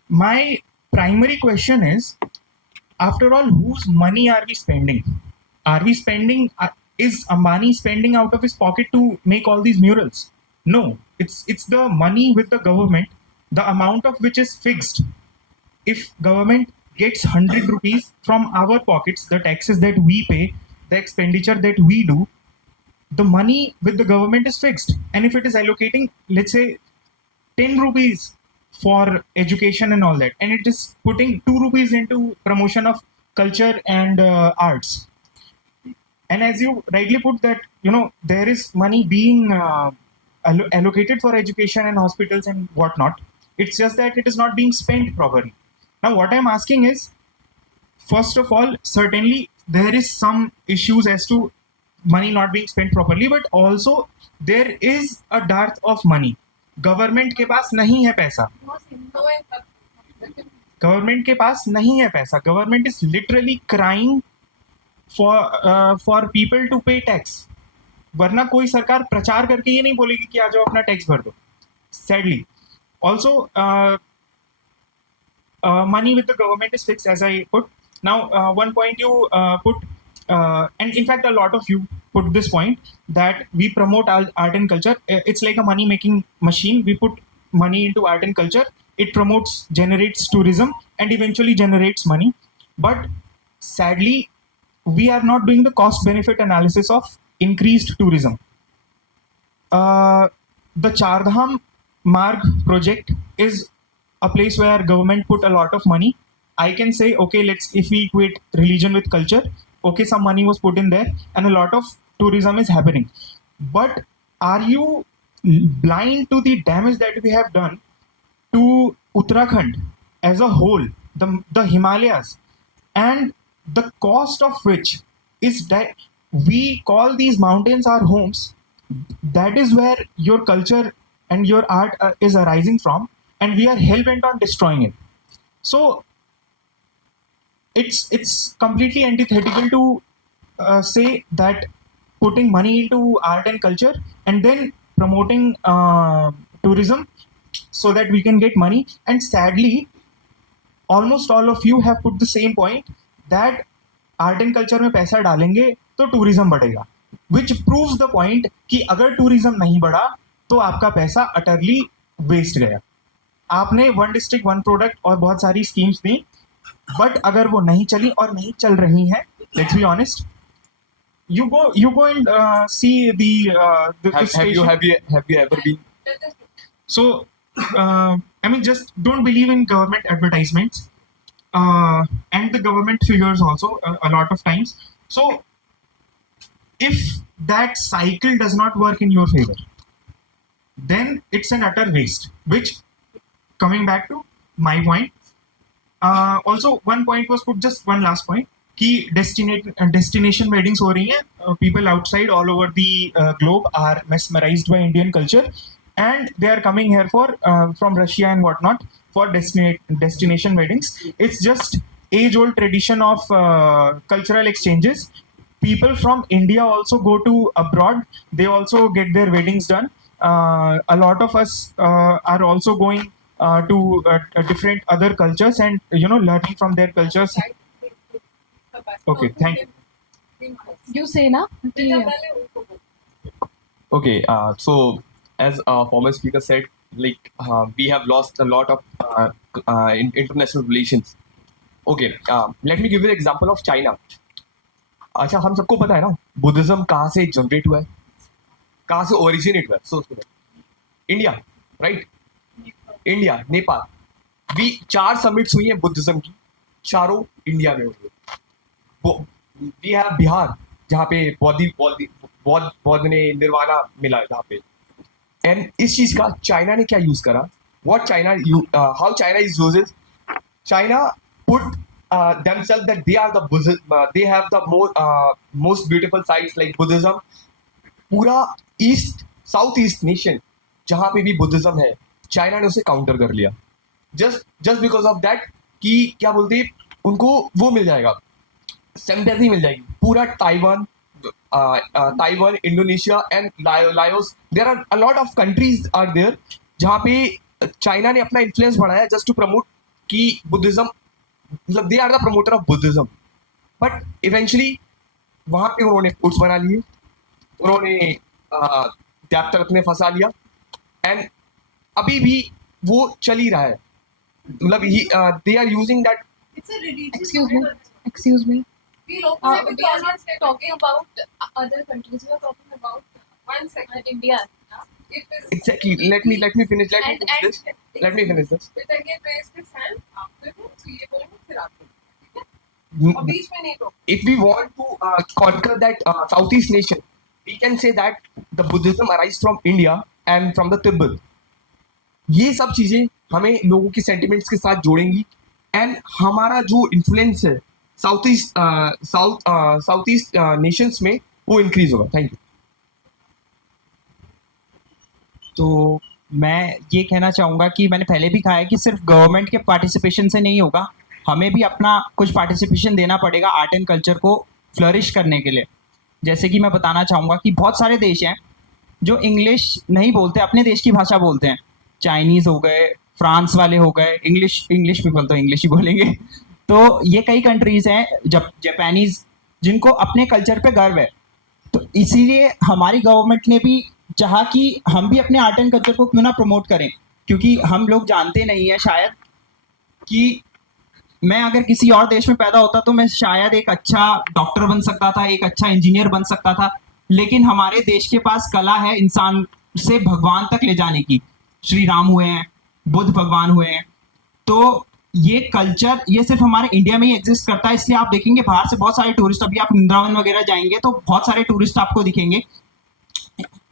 my primary question is, after all, whose money are we spending? Are we spending? Is Ambani spending out of his pocket to make all these murals? No, it's the money with the government, the amount of which is fixed. If government gets 100 rupees from our pockets, the taxes that we pay, the expenditure that we do, the money with the government is fixed. And if it is allocating, let's say, 10 rupees for education and all that, and it is putting 2 rupees into promotion of culture and arts. And as you rightly put that, there is money being allocated for education and hospitals and whatnot. It's just that it is not being spent properly. Now, what I'm asking is, first of all, certainly there is some issues as to money not being spent properly, but also there is a dearth of money. Government के पास नहीं है पैसा. Government के पास नहीं है पैसा. Government is literally crying for people to pay tax. वरना कोई सरकार प्रचार करके ये नहीं बोलेगी कि आ जाओ अपना टैक्स भर दो. Sadly. Also, money with the government is fixed, as I put. Now, one point you put, and in fact, a lot of you put this point, that we promote art and culture. It's like a money-making machine. We put money into art and culture. It promotes, generates tourism, and eventually generates money. But sadly, we are not doing the cost-benefit analysis of increased tourism. The Chardham Marg project is a place where government put a lot of money. I can say, okay, if we equate religion with culture, okay, some money was put in there and a lot of tourism is happening. But are you blind to the damage that we have done to Uttarakhand as a whole, the Himalayas, and the cost of which is that we call these mountains our homes. That is where your culture and your art is arising from, and we are hell-bent on destroying it. So it's completely antithetical to say that putting money into art and culture and then promoting tourism so that we can get money. And sadly, almost all of you have put the same point that art and culture में पैसा डालेंगे तो tourism बढ़ेगा, विच proves the point कि अगर tourism नहीं बढ़ा तो आपका पैसा अटरली वेस्ट गया. आपने वन डिस्ट्रिक्ट वन प्रोडक्ट और बहुत सारी स्कीम्स दी, बट अगर वो नहीं चली और नहीं चल रही हैं, let's be honest, you go and see the have you ever been? So I mean, just don't believe in government advertisements and the government figures also a lot of times. So if that cycle does not work in your favor, then it's an utter waste. Which, coming back to my point, also one point was put, just one last point, कि destination weddings हो रही हैं. People outside all over the globe are mesmerized by Indian culture, and they are coming here for from Russia and whatnot for destination weddings. It's just age-old tradition of cultural exchanges. People from India also go to abroad. They also get their weddings done. A lot of us are also going to different other cultures and learning from their cultures. Okay, thank you. You say na? Okay, so as a former speaker said, like we have lost a lot of international relations. Okay, let me give you the example of China. अच्छा, हम सबको पता है ना Buddhism कहाँ से generate हुआ है, कहाँ से ओरिजिनेट हुआ है. So India, right? India, Nepal, भी 4 समिट्स हुई हैं बुद्धिज्म की, चारों इंडिया में हुई. वी हैव बिहार जहाँ पे बौद्ध ने निर्वाणा मिला है जहाँ पे. एंड इस चीज का चाइना ने क्या यूज करा? What China how China is uses, China put themselves that they are the they have the most beautiful sites like Buddhism. पूरा साउथ ईस्ट नेशन जहाँ पे भी बुद्धिज्म है, चाइना ने उसे काउंटर कर लिया. जस्ट बिकॉज ऑफ दैट कि क्या बोलते हैं, उनको वो मिल जाएगा, सिंपैथी मिल जाएगी. पूरा Taiwan, Indonesia and Laos, there are a lot of countries are there जहाँ पे चाइना ने अपना इन्फ्लुएंस बढ़ाया जस्ट टू प्रमोट कि बुद्धिज्म, मतलब they are the promoter of Buddhism. But eventually वहाँ पे उन्होंने पुट्स बना लिए, उन्होंने त्याग में फंसा लिया, एंड अभी भी वो चल ही रहा है. मतलब they are using that. Excuse me. We are not talking about other countries. We are talking about one second, India. Exactly. Let me finish. Let me finish this. With again raise this hand after him, so ये बोलेंगे फिर आप बोलेंगे. और बीच में नहीं रोक. If we want to conquer that Southeast nation, we can say that the Buddhism arise from India and from the Tibet. ये सब चीजें हमें लोगों की सेंटिमेंट्स के साथ जोड़ेंगी, एंड हमारा जो इन्फ्लुएंस है साउथ ईस्ट नेशंस में वो इंक्रीज होगा. Thank you. तो मैं ये कहना चाहूँगा कि मैंने पहले भी कहा है कि सिर्फ गवर्नमेंट के पार्टिसिपेशन से नहीं होगा, हमें भी अपना कुछ पार्टिसिपेशन देना पड़ेगा आर्ट एंड कल्चर को फ्लरिश करने के लिए. जैसे कि मैं बताना चाहूँगा कि बहुत सारे देश हैं जो इंग्लिश नहीं बोलते, अपने देश की भाषा बोलते हैं. चाइनीज़ हो गए, फ्रांस वाले हो गए, इंग्लिश पीपल तो इंग्लिश ही बोलेंगे. तो ये कई कंट्रीज़ हैं, जापानीज़, जिनको अपने कल्चर पे गर्व है. तो इसीलिए हमारी गवर्नमेंट ने भी चाहा कि हम भी अपने आर्ट एंड कल्चर को क्यों ना प्रमोट करें, क्योंकि हम लोग जानते नहीं हैं शायद कि मैं अगर किसी और देश में पैदा होता तो मैं शायद एक अच्छा डॉक्टर बन सकता था, एक अच्छा इंजीनियर बन सकता था, लेकिन हमारे देश के पास कला है इंसान से भगवान तक ले जाने की. श्री राम हुए हैं, बुद्ध भगवान हुए हैं. तो ये कल्चर ये सिर्फ हमारे इंडिया में ही एग्जिस्ट करता है. इसलिए आप देखेंगे बाहर से बहुत सारे टूरिस्ट, अभी आप वृंदावन वगैरह जाएंगे तो बहुत सारे टूरिस्ट आपको दिखेंगे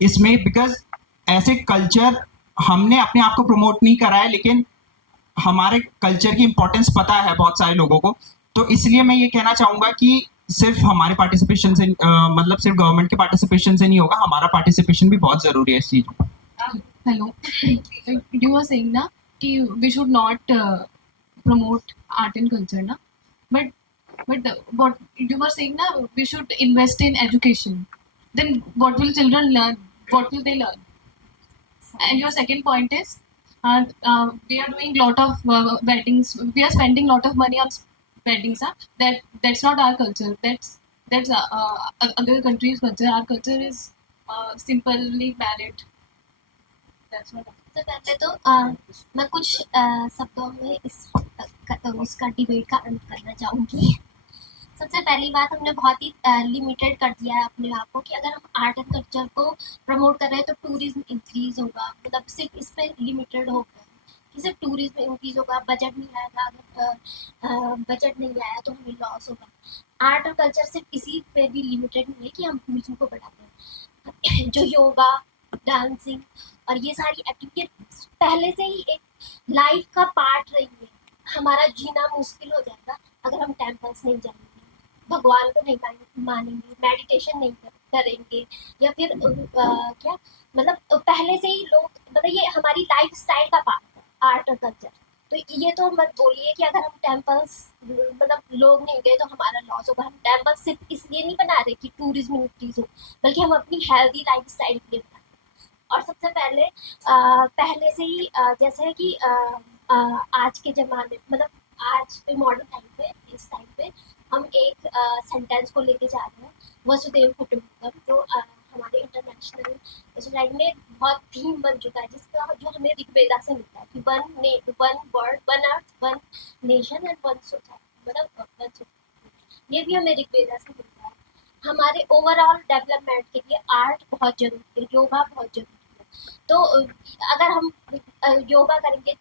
इसमें, बिकॉज ऐसे कल्चर हमने अपने आप को प्रमोट नहीं करा है, लेकिन हमारे कल्चर की इम्पोर्टेंस पता है बहुत सारे लोगों को, तो इसलिए मैं ये कहना चाहूँगा कि सिर्फ हमारे पार्टिसिपेशन से मतलब सिर्फ गवर्नमेंट के पार्टिसिपेशन से नहीं होगा, हमारा पार्टिसिपेशन भी बहुत ज़रूरी है इस चीज़ में। Hello. You were saying na कि we should not promote art and culture na, but what you were saying na, we should invest in education. Then what will children learn? What will they learn? And your second point is, we are doing lot of weddings. We are spending lot of money on weddings. That's not our culture. That's other countries' culture. Our culture is simply married. That's what. सबसे पहले तो मैं कुछ शब्दों में इसका debate का अंत करना चाहूँगी। सबसे पहली बात, हमने बहुत ही लिमिटेड कर दिया है अपने आप को कि अगर हम आर्ट एंड कल्चर को प्रमोट कर रहे हैं तो टूरिज्म इंक्रीज होगा, मतलब सिर्फ इस पर लिमिटेड हो गया कि सिर्फ टूरिज्म इंक्रीज होगा, बजट नहीं आएगा, अगर बजट नहीं आया तो हमें लॉस होगा। आर्ट और कल्चर सिर्फ इसी पे भी लिमिटेड नहीं है कि हम टूरिज्म को बढ़ाते हैं। जो योगा, डांसिंग और ये सारी एक्टिविटी पहले से ही एक लाइफ का पार्ट रही है। हमारा जीना मुश्किल हो जाएगा अगर हम टेम्पल्स नहीं जाएंगे, भगवान को नहीं मानेंगे, मेडिटेशन नहीं करेंगे, या फिर क्या मतलब पहले से ही लोग, मतलब ये हमारी लाइफ स्टाइल का पार्ट है आर्ट और कल्चर। तो ये तो मत बोलिए कि अगर हम टेम्पल्स मतलब लोग नहीं गए तो हमारा लॉस होगा। हम टेम्पल्स सिर्फ इसलिए नहीं बना रहे कि टूरिज्म इंक्रीज हो, बल्कि हम अपनी हेल्दी लाइफ स्टाइल के लिए बना रहे हैं। और सबसे पहले से ही जैसे कि आज के ज़माने मतलब आज पे मॉडर्न टाइम पे, इस टाइम पे हम एक सेंटेंस को लेके जा रहे हैं, वसुदेव कुटुंबकम, जो हमारे इंटरनेशनल सोसाइटी में बहुत थीम बन चुका है, जिसका जो हमें ऋग्वेदा से मिलता है कि one world, one earth, one nation and one society, मतलब वन सोसाइटी। ये भी हमें ऋग्वेदा से मिलता है। हमारे ओवरऑल डेवलपमेंट के लिए आर्ट बहुत जरूरी है, योगा बहुत जरूरी है। तो अगर हम योगा करेंगे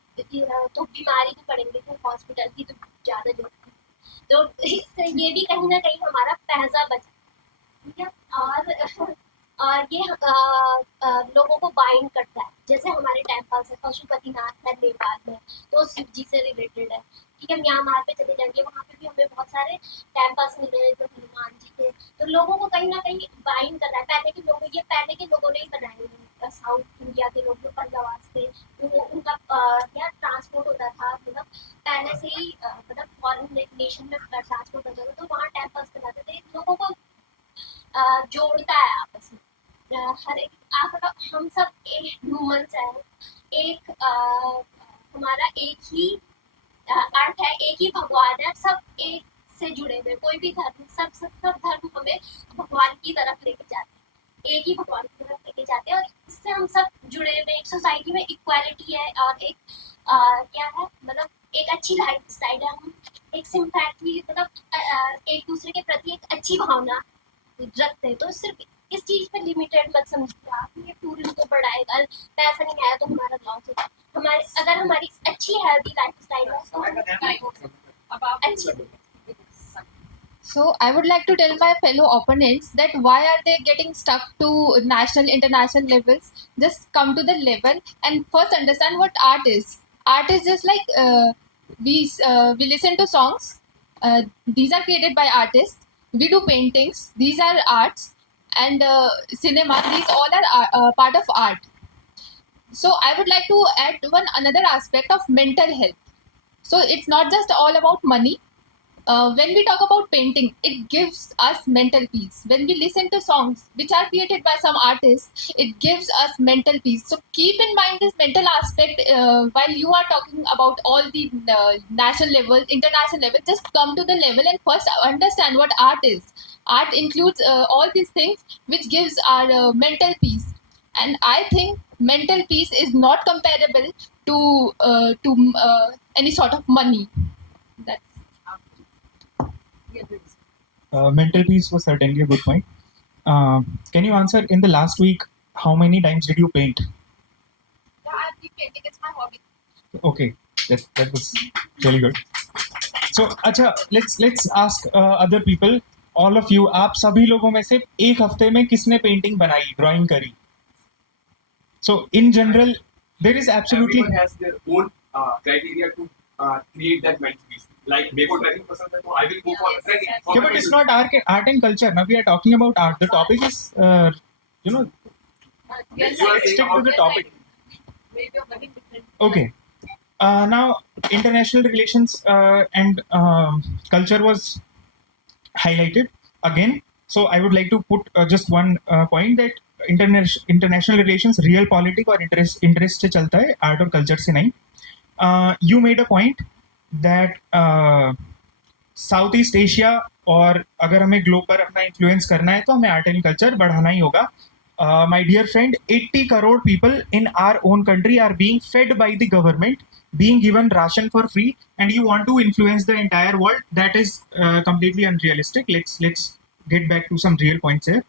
तो बीमारी नहीं पड़ेंगे, तो हॉस्पिटल की तो ज़्यादा जरूरत है। तो इससे ये भी कहीं ना कहीं हमारा पैसा बचा, ठीक है। और ये लोगों को बाइंड करता है, जैसे हमारे टेम्पल्स है, पशुपतिनाथ है नेपाल में, तो शिव जी से रिलेटेड है, ठीक है। म्यांमार पे चले जाएंगे, वहाँ पे भी हमें बहुत सारे टेम्पल्स मिल रहे हैं जो हनुमान जी के, तो लोगों को कहीं ना कहीं बाइंड कर रहा है। पहले के लोगों ने ही बनाए हैं, साउथ इंडिया के लोग जो पल्लवास थे, उनका क्या ट्रांसपोर्ट होता था, मतलब पहले से ही मतलब फॉरेन नेशन में ट्रांसपोर्ट होता था, तो वहाँ टेम्पल्स बनाते थे। लोगों को जोड़ता है आपस में, हर एक हम सब एक ह्यूमंस हैं, एक हमारा एक ही अर्थ है, एक ही भगवान है, सब एक से जुड़े हुए, कोई भी धर्म, सब धर्म हमें भगवान की तरफ लेके जाते हैं, एक ही भगवान की तरफ लेके जाते हैं, और इससे हम सब जुड़े हुए, एक सोसाइटी में इक्वालिटी है, और एक क्या है, मतलब एक अच्छी लाइफ स्टाइल है। हम एक सिंपैथी, मतलब एक दूसरे के प्रति एक अच्छी भावना रखते हैं। तो सिर्फ इस चीज पे लिमिटेड मत समझिए आप, ये टूरिज्म को बढ़ाएगा, पैसा नहीं आया तो हमारा लॉस होगा। अगर हमारी अच्छी हेल्दी लाइफ स्टाइल है तो अच्छी। So I would like to tell my fellow opponents that why are they getting stuck to national, international levels? Just come to the level and first understand what art is. Art is just like we listen to songs. These are created by artists. We do paintings. These are arts, and cinema. These all are part of art. So I would like to add another aspect of mental health. So it's not just all about money. When we talk about painting, it gives us mental peace. When we listen to songs which are created by some artists, it gives us mental peace. So keep in mind this mental aspect while you are talking about all the national level, international level. Just come to the level and first understand what art is. Art includes all these things which gives our mental peace. And I think mental peace is not comparable to any sort of money. That's Mental peace was certainly a good point. Can you answer, in the last week, how many times did you paint? yeah, I've been painting. It's my hobby. Okay, that was really good. So, अच्छा, let's ask other people. All of you, आप सभी लोगों में से एक हफ्ते में किसने पेंटिंग बनाई, ड्राइंग करी? So, in general, there is absolutely Everyone has their own criteria to create that mental peace. Like मेरे को trekking पसंद है तो I will go for trekking. Yeah, but it's not art and culture. Now we are talking about art. The topic is, you know, You are saying stick to about the topic. Okay. Now, international relations and culture was highlighted again. So I would like to put just one point that international relations real politics और interest से चलता है, art और culture से नहीं. You made a point that south east Asia और अगर हमें ग्लोब पर अपना इन्फ्लुएंस करना है तो हमें आर्ट एंड कल्चर बढ़ाना ही होगा. My dear friend, 80 crore people in our own country are being fed by the government, being given ration for free, and you want to influence the entire world. That is completely unrealistic. Let's get back to some real points here.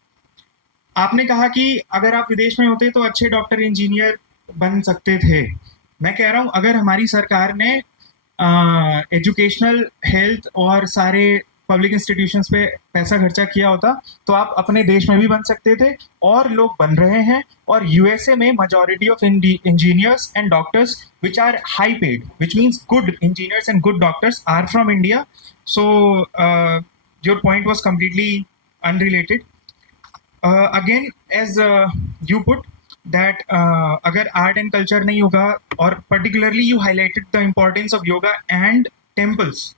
आपने कहा कि अगर आप विदेश में होते तो अच्छे डॉक्टर इंजीनियर बन सकते थे. मैं कह रहा हूँ अगर हमारी सरकार ने एजुकेशनल हेल्थ और सारे पब्लिक इंस्टीट्यूशंस पे पैसा खर्चा किया होता तो आप अपने देश में भी बन सकते थे, और लोग बन रहे हैं. और यूएसए में majority of engineers and doctors which are high paid, which means good engineers and good doctors, are from India. So your point was completely unrelated. Again, as you put that अगर art and culture नहीं होगा, और particularly you highlighted the importance of yoga and temples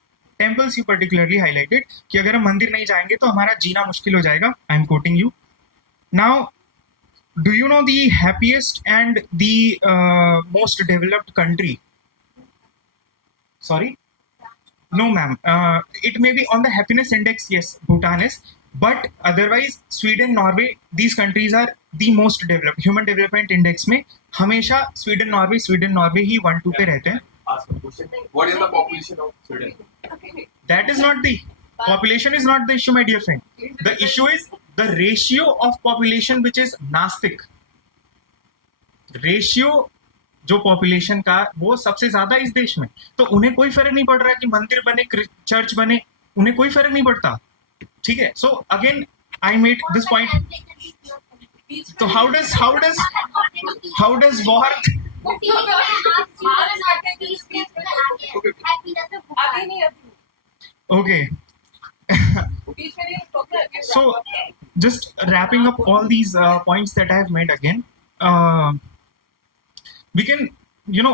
you particularly highlighted कि अगर हम मंदिर नहीं जाएंगे तो हमारा जीना मुश्किल हो जाएगा. I am quoting you. Now, do you know the happiest and the most developed country? Sorry? No, ma'am. It may be on the happiness index, yes, Bhutan is. But otherwise, Sweden, Norway, these countries are the most developed. Human Development Index में हमेशा Sweden, Norway ही 1-2 पे रहते हैं. Ask a question. What is the population of Sweden? That is not the population is not the issue, my dear friend. The issue is the ratio of population which is नास्तिक. Ratio जो population का वो सबसे ज्यादा इस देश में, तो उन्हें कोई फर्क नहीं पड़ रहा है कि मंदिर बने, चर्च बने, उन्हें कोई फर्क नहीं पड़ता. ठीक है. So again, I made this point. So how does war? Okay. So just wrapping up all these points that I have made again, we can,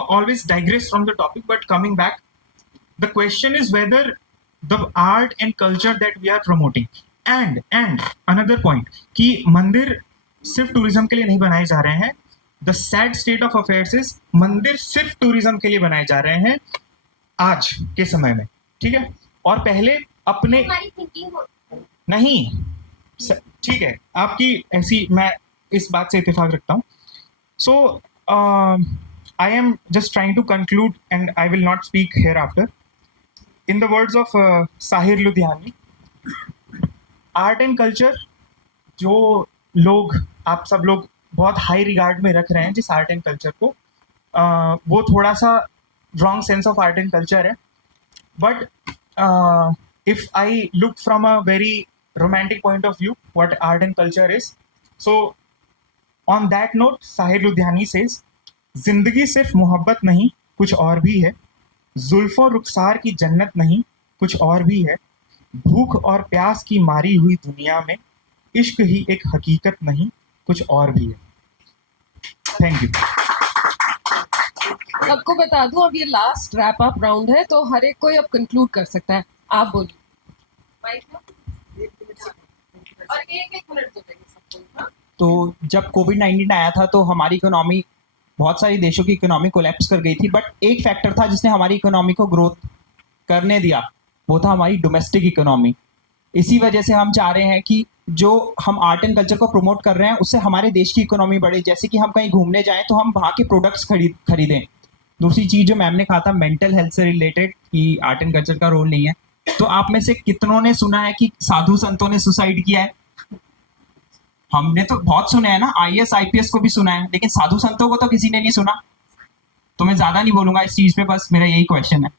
always digress from the topic, but coming back, the question is whether the art and culture that we are promoting, and another point कि मंदिर सिर्फ tourism के लिए नहीं बनाए जा रहे हैं. The sad state of affairs is मंदिर सिर्फ टूरिज्म के लिए बनाए जा रहे हैं आज के समय में. ठीक है. और पहले अपने नहीं, ठीक है, आपकी ऐसी, मैं इस बात से इत्तेफाक रखता हूँ. So I am just trying to conclude and I will not speak hereafter. In the words of Sahir Ludhiani, art and culture जो लोग, आप सब लोग बहुत हाई रिगार्ड में रख रहे हैं जिस आर्ट एंड कल्चर को, वो थोड़ा सा wrong sense of art and culture है. But if I look from a very romantic point of view what art and culture is, so on that note Sahir Ludhianvi says, जिंदगी सिर्फ मोहब्बत नहीं कुछ और भी है, जुल्फो रुखसार की जन्नत नहीं कुछ और भी है, भूख और प्यास की मारी हुई दुनिया में इश्क ही एक हकीकत नहीं कुछ और भी है. Thank you. सबको बता दूं अब ये लास्ट रैप अप राउंड है, तो हर एक कोई अब कंक्लूड कर सकता है. आप बोलिए. और एक मिनट तो देंगे सबको. तो जब कोविड-19 आया था तो हमारी इकोनॉमी, बहुत सारे देशों की इकोनॉमी कोलैप्स कर गई थी, बट एक फैक्टर था जिसने हमारी इकोनॉमी को ग्रोथ करने दिया, वो था हमारी डोमेस्टिक इकोनॉमी. इसी वजह से हम चाह रहे हैं कि जो हम आर्ट एंड कल्चर को प्रमोट कर रहे हैं उससे हमारे देश की इकोनॉमी बढ़े. जैसे कि हम कहीं घूमने जाएं तो हम वहाँ के प्रोडक्ट्स खरीदें. दूसरी चीज़ जो मैम ने कहा था मेंटल हेल्थ से रिलेटेड कि आर्ट एंड कल्चर का रोल नहीं है, तो आप में से कितनों ने सुना है कि साधु संतों ने सुसाइड किया है? हमने तो बहुत सुने हैं ना, IAS IPS को भी सुना है, लेकिन साधु संतों को तो किसी ने नहीं सुना. तो मैं ज़्यादा नहीं बोलूँगा इस चीज़ पे, बस मेरा यही क्वेश्चन है.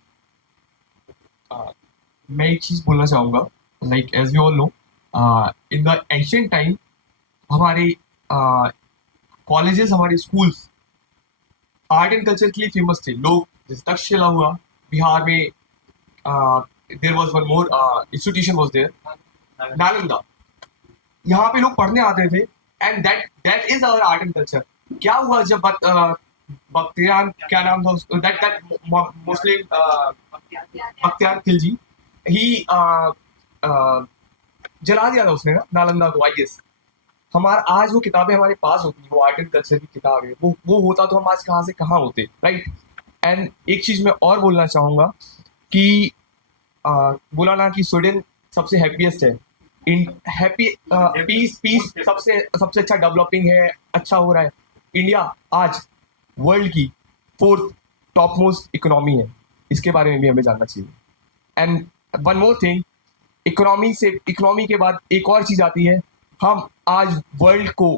मैं एक चीज़ बोलना चाहूँगा, like as we all know, in the ancient time हमारे कॉलेजेस, हमारे स्कूल्स आर्ट एंड कल्चर के लिए फेमस थे. लोग जैसे तक्षशिला हुआ बिहार में, there was one more institution was there, Nalanda. यहाँ पे लोग पढ़ने आते थे, and that is our art and culture. क्या हुआ जब बख्तियार, क्या नाम था उसका, दैट मुस्लिम बख्तियार खिलजी, ही जला दिया था उसने ना नालंदा को, आई गेस। हमारा आज वो किताबें हमारे पास होती, वो आर्ट एंड कल्चर की किताब है, वो होता तो हम आज कहाँ से कहाँ होते, राइट। एंड एक चीज मैं और बोलना चाहूंगा कि बोला ना कि स्वीडन सबसे हैप्पीएस्ट है, इन हैप्पी पीस सबसे अच्छा डेवलपिंग है, अच्छा हो रहा है। इंडिया आज वर्ल्ड की 4th टॉप मोस्ट इकोनॉमी है, इसके बारे में भी हमें जानना चाहिए। And one more thing, economy के बाद एक और चीज आती है, हम आज वर्ल्ड को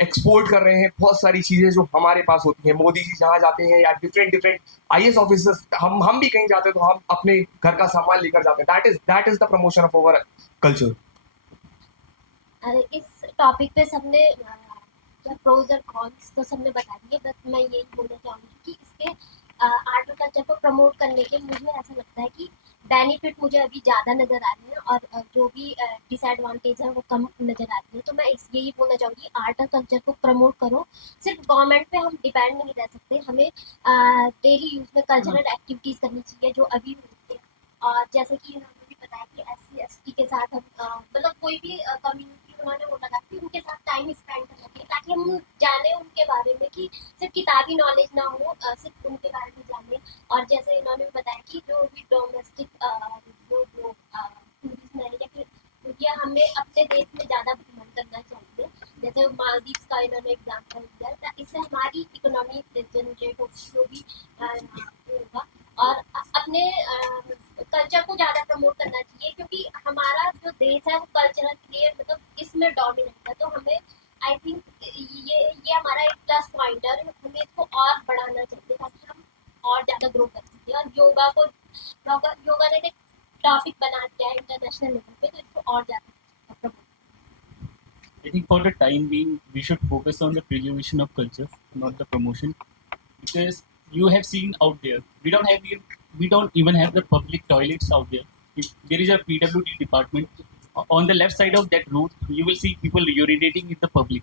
एक्सपोर्ट कर रहे हैं बहुत सारी चीजें जो हमारे पास होती हैं। मोदी जी जहाँ जाते हैं या डिफरेंट IAS ऑफिसर्स, हम भी कहीं जाते हैं तो हम अपने घर का सामान लेकर जाते हैं। That is the promotion of our culture. इस टॉपिक पे सबने प्रोज और कॉन्स तो सबने बता दिए, बट मैं यही बोलना चाहूँगी कि इसके आर्ट और कल्चर को प्रमोट करने के मुझे ऐसा लगता है कि बेनिफिट मुझे अभी ज़्यादा नज़र आ रहे हैं और जो भी डिसएडवांटेज है वो कम नज़र आ रही है। तो मैं यही बोलना चाहूँगी, आर्ट और कल्चर को प्रमोट करो। सिर्फ गवर्नमेंट पे हम डिपेंड नहीं रह सकते, हमें डेली यूज़ में कल्चरल एक्टिविटीज़ करनी चाहिए जो अभी होती है। और जैसे कि उन्होंने भी बताया कि SC ST के साथ हम मतलब कोई भी कम्युनिटी उन्होंने वो लगा कि उनके साथ टाइम स्पेंड करना चाहिए, ताकि हम जाने उनके बारे में, कि सिर्फ किताबी नॉलेज ना हो, सिर्फ उनके बारे में जाने। और जैसे इन्होंने भी बताया कि जो भी डोमेस्टिक जो टूरिज्म है या फिर ये हमें अपने देश में ज़्यादा भ्रमण करना चाहिए। जैसे मालदीव्स का इन्होंने एग्जाम्पल दिया, तो इससे हमारी इकोनॉमी जनरेट होगी, जो भी होगा। और अपने कल्चर को ज़्यादा प्रमोट करना चाहिए, क्योंकि हमारा जो देश है वो कल्चरल लिए मतलब इसमें डोमिनेट है। तो हमें आई थिंक ये हमारा एक प्लस पॉइंट है और हमें इसको और बढ़ाना चाहिए ताकि हम और ज़्यादा ग्रो कर सकें। और योगा ने एक टॉपिक बना दिया है इंटरनेशनल लेवल पे, तो इसको और ज़्यादा promote. I think for the time being, we should focus on the preservation of culture, not the promotion, because you have seen out there, we don't even have the public toilets out there. If there is a PWD department on the left side of that road, you will see people urinating in the public.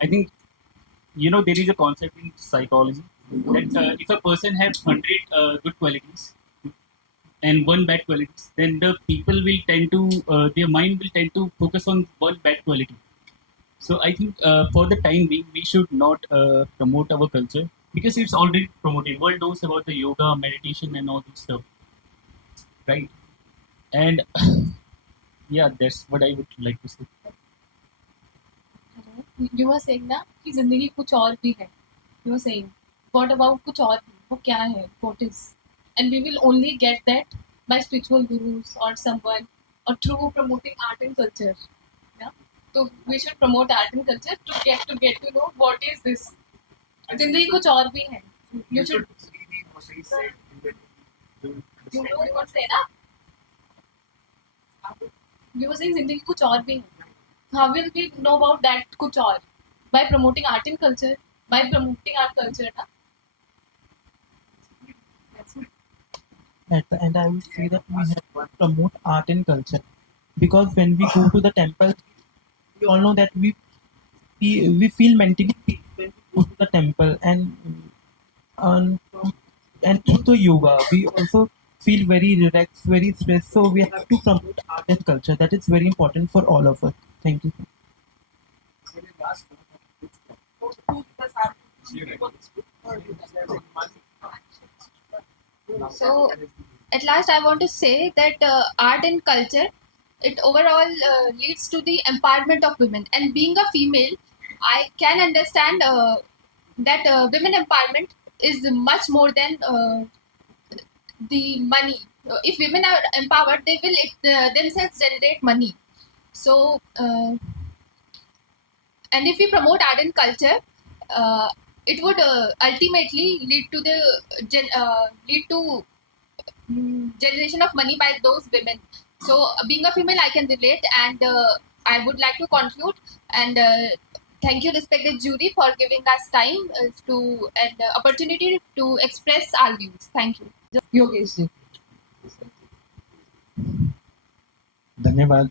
I think there is a concept in psychology that if a person has 100 good qualities and one bad qualities, then the people will tend to their mind will tend to focus on one bad quality. So I think for the time being, we should not promote our culture because it's already promoted. World knows about the yoga, meditation, and all this stuff, right? And yeah, that's what I would like to say. You were saying ना कि जिंदगी कुछ और भी है. You were saying, what about कुछ और भी? वो क्या है? What is? And we will only get that by spiritual gurus or someone, or through promoting art and culture. Yeah. So we should promote art and culture to get to know what is this. जिंदगी कुछ और भी है. You should. You know what say ना? You were saying जिंदगी कुछ और भी है. How will we know about that कुछ और? By promoting art and culture, by promoting our culture. Na? At the end, I will say that we have to promote art and culture, because when we go to the temple, we all know that we feel mentally peace when we go to the temple, and through the yoga we also feel very relaxed, very stressed. So we have to promote art and culture. That is very important for all of us. Thank you. So, at last, I want to say that art and culture, it overall leads to the empowerment of women. And being a female, I can understand that women empowerment is much more than the money. If women are empowered, they will themselves generate money. So, and if we promote art and culture, it would ultimately lead to generation of money by those women. So being a female, I can relate, and I would like to conclude and thank you, respected jury, for giving us time and opportunity to express our views. Thank you. Yogesh ji. धन्यवाद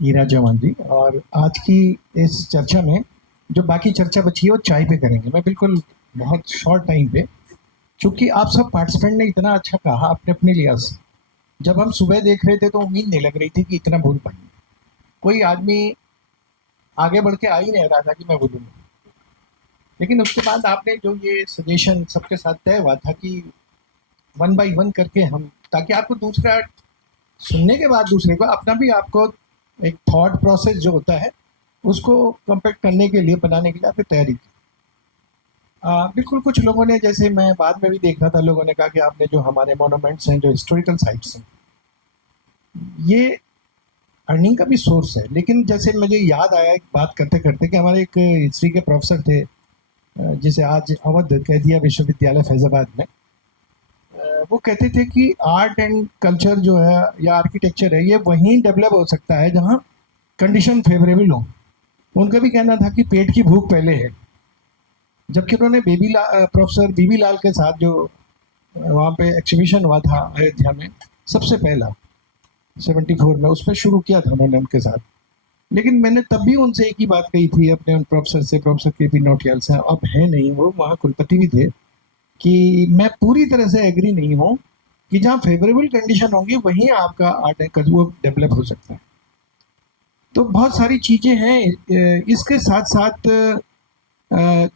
ईरा जवान जी। और आज की इस चर्चा में जो बाकी चर्चा बची है वो चाय पे करेंगे। मैं बिल्कुल बहुत शॉर्ट टाइम पे, क्योंकि आप सब पार्टिसिपेंट ने इतना अच्छा कहा अपने अपने लिहाज से। जब हम सुबह देख रहे थे तो उम्मीद नहीं लग रही थी कि इतना बोल पाएंगे। कोई आदमी आगे बढ़ के आ ही नहीं रहा था कि मैं बोलूँगा, लेकिन उसके बाद आपने जो ये सजेशन सबके साथ तय हुआ था कि 1 बाय 1 करके हम, ताकि आपको दूसरा सुनने के बाद दूसरे को अपना भी आपको एक थॉट प्रोसेस जो होता है उसको कम्पैक्ट करने के लिए, बनाने के लिए आपने तैयारी की। बिल्कुल कुछ लोगों ने, जैसे मैं बाद में भी देख रहा था, लोगों ने कहा कि आपने जो हमारे मोनूमेंट्स हैं, जो हिस्टोरिकल साइट्स हैं, ये अर्निंग का भी सोर्स है। लेकिन जैसे मुझे याद आया एक बात करते करते कि हमारे एक हिस्ट्री के प्रोफेसर थे, जिसे आज अवध कह दिया विश्वविद्यालय फैजाबाद में, वो कहते थे कि आर्ट एंड कल्चर जो है या आर्किटेक्चर है, ये वहीं डेवलप हो सकता है जहाँ कंडीशन फेवरेबल हो। उनका भी कहना था कि पेट की भूख पहले है। जबकि उन्होंने प्रोफेसर बीबी लाल के साथ जो वहाँ पे एक्सिबिशन हुआ था अयोध्या में सबसे पहला 74 में, उस पर शुरू किया था उन्होंने उनके साथ। लेकिन मैंने तब भी उनसे एक ही बात कही थी अपने उन प्रोफेसर से, प्रोफेसर के.पी. नौटियाल से, अब है नहीं, वो वहाँ कुलपति भी थे, कि मैं पूरी तरह से एग्री नहीं हूँ कि जहाँ फेवरेबल कंडीशन होंगी वहीं आपका आर्ट एंड कल्चर वो डेवलप हो सकता है। तो बहुत सारी चीज़ें हैं। इसके साथ साथ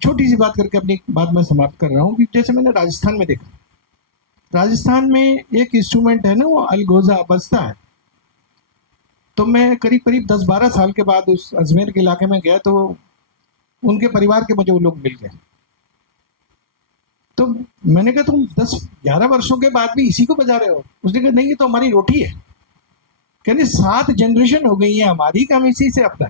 छोटी सी बात करके अपनी बात मैं समाप्त कर रहा हूँ कि जैसे मैंने राजस्थान में देखा, राजस्थान में एक इंस्ट्रूमेंट है ना, वो अलगोजा बजता है। तो मैं करीब करीब 10-12 साल के बाद उस अजमेर के इलाके में गया, तो उनके परिवार के मुझे वो लोग मिल गए। तो मैंने कहा तुम 10-11 वर्षों के बाद भी इसी को बजा रहे हो? उसने कहा नहीं, ये तो हमारी रोटी है। कहने 7 जनरेशन हो गई है हमारी कि हम इसी से अपना।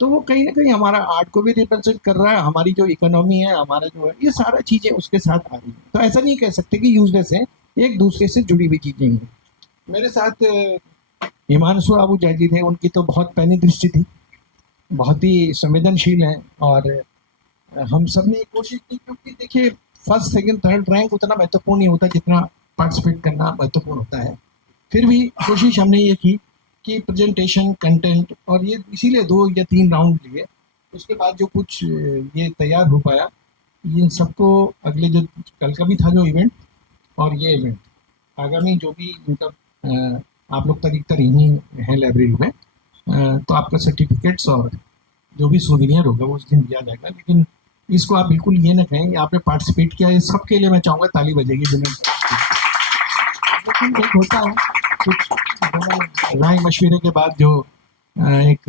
तो वो कहीं ना कहीं हमारा आर्ट को भी रिप्रेजेंट कर रहा है, हमारी जो इकोनॉमी है, हमारा जो है, ये सारा चीज़ें उसके साथ आ रही है। तो ऐसा नहीं कह सकते कि यूजलेस है, एक दूसरे से जुड़ी हुई चीज़ें हैं। मेरे साथ हिमांशु आबू जैजी थे, उनकी तो बहुत पैनी दृष्टि थी, बहुत ही संवेदनशील हैं। और हम सब ने कोशिश की, क्योंकि देखिए फर्स्ट सेकंड थर्ड रैंक उतना महत्वपूर्ण नहीं होता जितना पार्टिसिपेट करना महत्वपूर्ण होता है। फिर भी कोशिश हमने ये की कि प्रेजेंटेशन, कंटेंट, और ये इसीलिए 2 या 3 राउंड लिए। उसके बाद जो कुछ ये तैयार हो पाया, इन सबको अगले जो कल का भी था जो इवेंट और ये इवेंट आगामी जो भी इनका आप लोग तरीक ही हैं लाइब्रेरी में, तो आपका सर्टिफिकेट्स और जो भी सोविनियर होगा वो उस दिन दिया जाएगा। लेकिन इसको आप बिल्कुल ये ना कहें कि आपने पार्टिसिपेट किया, इस सब के लिए मैं चाहूँगा ताली बजेगी जिन्होंने। लेकिन एक होता है कुछ राय मशवरे के बाद जो एक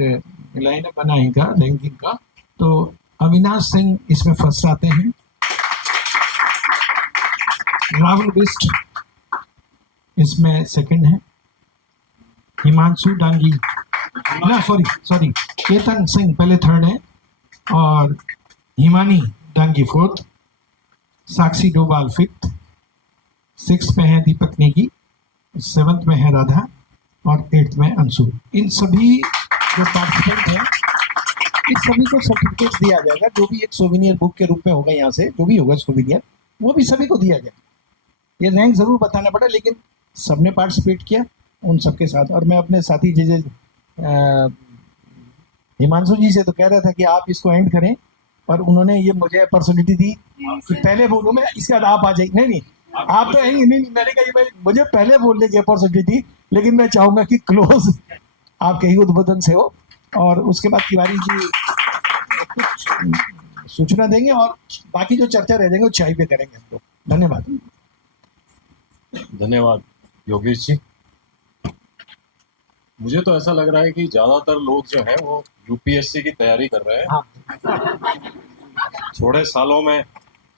लाइन बना इनका रैंकिंग का, तो अविनाश सिंह इसमें फर्स्ट आते हैं, राहुल बिस्ट इसमें सेकंड है, हिमांशु डांगी ना सॉरी केतन सिंह पहले थर्ड है, और हिमानी डांगी फोर्थ, साक्षी डोभाल फिफ्थ, 6th में है दीपक नेगी, 7th में है राधा, और 8th में अंशु। इन सभी जो पार्टिसिपेंट हैं, इस सभी को सर्टिफिकेट दिया जाएगा, जो भी एक सोविनियर बुक के रूप में होगा। यहाँ से जो भी होगा सोविनियर, वो भी सभी को दिया जाएगा। ये रैंक ज़रूर बताना पड़ा, लेकिन सबने पार्टिसिपेट किया उन सबके साथ। और मैं अपने साथी जैसे हिमांशु जी से तो कह रहा था कि आप इसको एंड करें, और उन्होंने ये मुझे अपॉर्चुनिटी दी कि पहले बोलूँ मैं, इसके बाद आप आ जाइए। नहीं आप तो नहीं, मैंने कहा भाई मुझे पहले बोलने की अपॉर्चुनिटी थी, लेकिन मैं चाहूँगा कि क्लोज आपके ही उद्बोधन से हो, और उसके बाद तिवारी जी कुछ सूचना देंगे, और बाकी जो चर्चा रह जाएंगे वो चाय पे करेंगे हम लोग। धन्यवाद। धन्यवाद योगेश जी। मुझे तो ऐसा लग रहा है कि ज्यादातर लोग जो हैं वो यूपीएससी की तैयारी कर रहे हैं। हाँ। थोड़े सालों में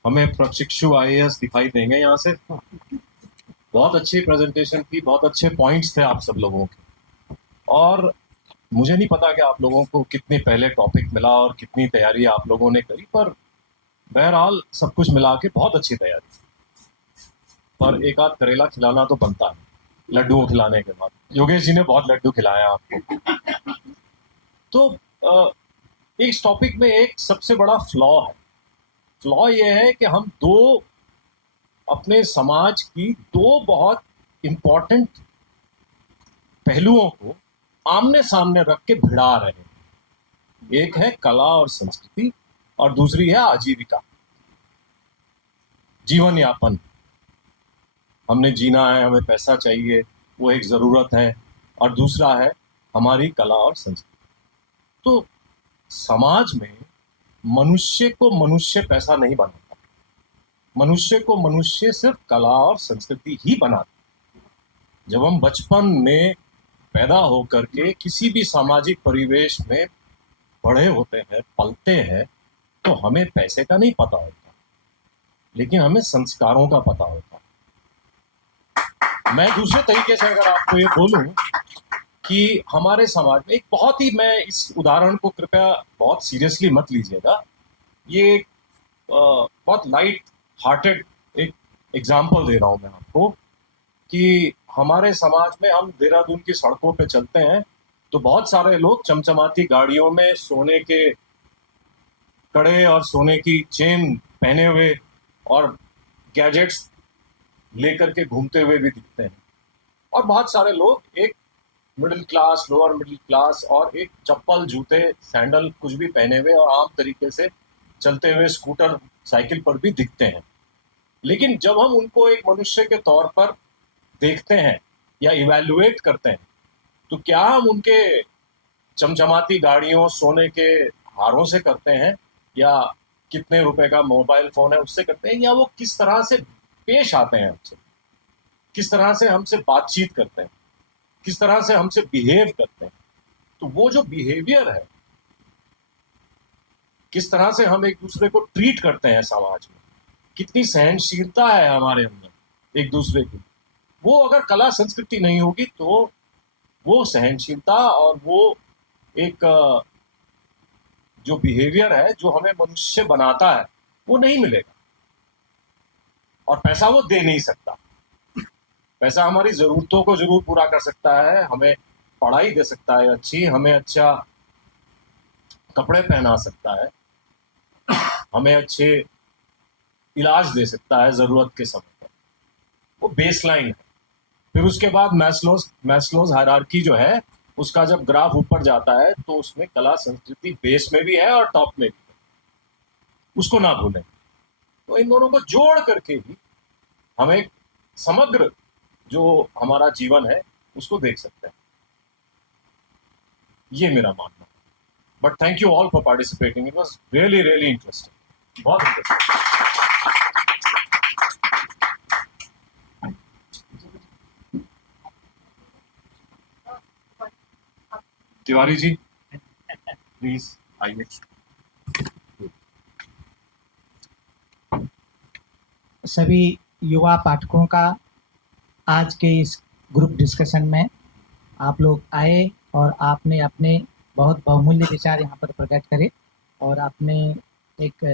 हमें प्रशिक्षु आईएएस दिखाई देंगे यहाँ से। बहुत अच्छी प्रेजेंटेशन थी, बहुत अच्छे पॉइंट्स थे आप सब लोगों के, और मुझे नहीं पता कि आप लोगों को कितनी पहले टॉपिक मिला और कितनी तैयारी आप लोगों ने करी, पर बहरहाल सब कुछ मिला के बहुत अच्छी तैयारी। पर एक आध करेला खिलाना तो बनता है लड्डुओं खिलाने के बाद। योगेश जी ने बहुत लड्डू खिलाया आपको। तो इस टॉपिक में एक सबसे बड़ा फ्लॉ है। फ्लॉ ये है कि हम अपने समाज की दो बहुत इम्पोर्टेंट पहलुओं को आमने सामने रख के भिड़ा रहे हैं। एक है कला और संस्कृति और दूसरी है आजीविका, जीवन यापन। हमने जीना है, हमें पैसा चाहिए, वो एक ज़रूरत है, और दूसरा है हमारी कला और संस्कृति। तो समाज में मनुष्य को मनुष्य पैसा नहीं बनाता, मनुष्य को मनुष्य सिर्फ कला और संस्कृति ही बनाता। जब हम बचपन में पैदा होकर के किसी भी सामाजिक परिवेश में बड़े होते हैं, पलते हैं, तो हमें पैसे का नहीं पता होता, लेकिन हमें संस्कारों का पता होता। मैं दूसरे तरीके से अगर आपको ये बोलूं कि हमारे समाज में एक बहुत ही, मैं इस उदाहरण को कृपया बहुत सीरियसली मत लीजिएगा, ये बहुत लाइट हार्टेड एक एग्जाम्पल दे रहा हूँ मैं आपको कि हमारे समाज में हम देहरादून की सड़कों पे चलते हैं तो बहुत सारे लोग चमचमाती गाड़ियों में सोने के कड़े और सोने की चेन पहने हुए और गैजेट्स लेकर के घूमते हुए भी दिखते हैं, और बहुत सारे लोग एक middle class, lower middle class और एक चप्पल, जूते, सैंडल कुछ भी पहने हुए और आम तरीके से चलते हुए स्कूटर, साइकिल पर भी दिखते हैं। लेकिन जब हम उनको एक मनुष्य के तौर पर देखते हैं या इवैल्यूएट करते हैं, तो क्या हम उनके चमचमाती गाड़ियों, सोने के हारों से करते हैं, या कितने रुपए का मोबाइल फोन है उससे करते हैं, या वो किस तरह से पेश आते हैं हमसे, किस तरह से हमसे बातचीत करते हैं, किस तरह से हमसे बिहेव करते हैं। तो वो जो बिहेवियर है, किस तरह से हम एक दूसरे को ट्रीट करते हैं समाज में, कितनी सहनशीलता है हमारे अंदर एक दूसरे की, वो अगर कला संस्कृति नहीं होगी तो वो सहनशीलता और वो एक जो बिहेवियर है जो हमें मनुष्य बनाता है वो नहीं मिलेगा। और पैसा वो दे नहीं सकता। पैसा हमारी ज़रूरतों को जरूर पूरा कर सकता है, हमें पढ़ाई दे सकता है अच्छी, हमें अच्छा कपड़े पहना सकता है, हमें अच्छे इलाज दे सकता है ज़रूरत के समय पर, वो बेसलाइन है। फिर उसके बाद मैस्लोज हायरार्की जो है उसका जब ग्राफ ऊपर जाता है तो उसमें कला संस्कृति बेस में भी है और टॉप में भी है, उसको ना भूलें। तो इन दोनों को जोड़ करके ही हम एक समग्र जो हमारा जीवन है उसको देख सकते हैं। ये मेरा मानना है। But thank you all for participating, it was really really interesting, बहुत इंटरेस्टिंग। तिवारी जी प्लीज आइए। सभी युवा पाठकों का आज के इस ग्रुप डिस्कशन में आप लोग आए और आपने अपने बहुत बहुमूल्य विचार यहाँ पर प्रकट करे, और आपने एक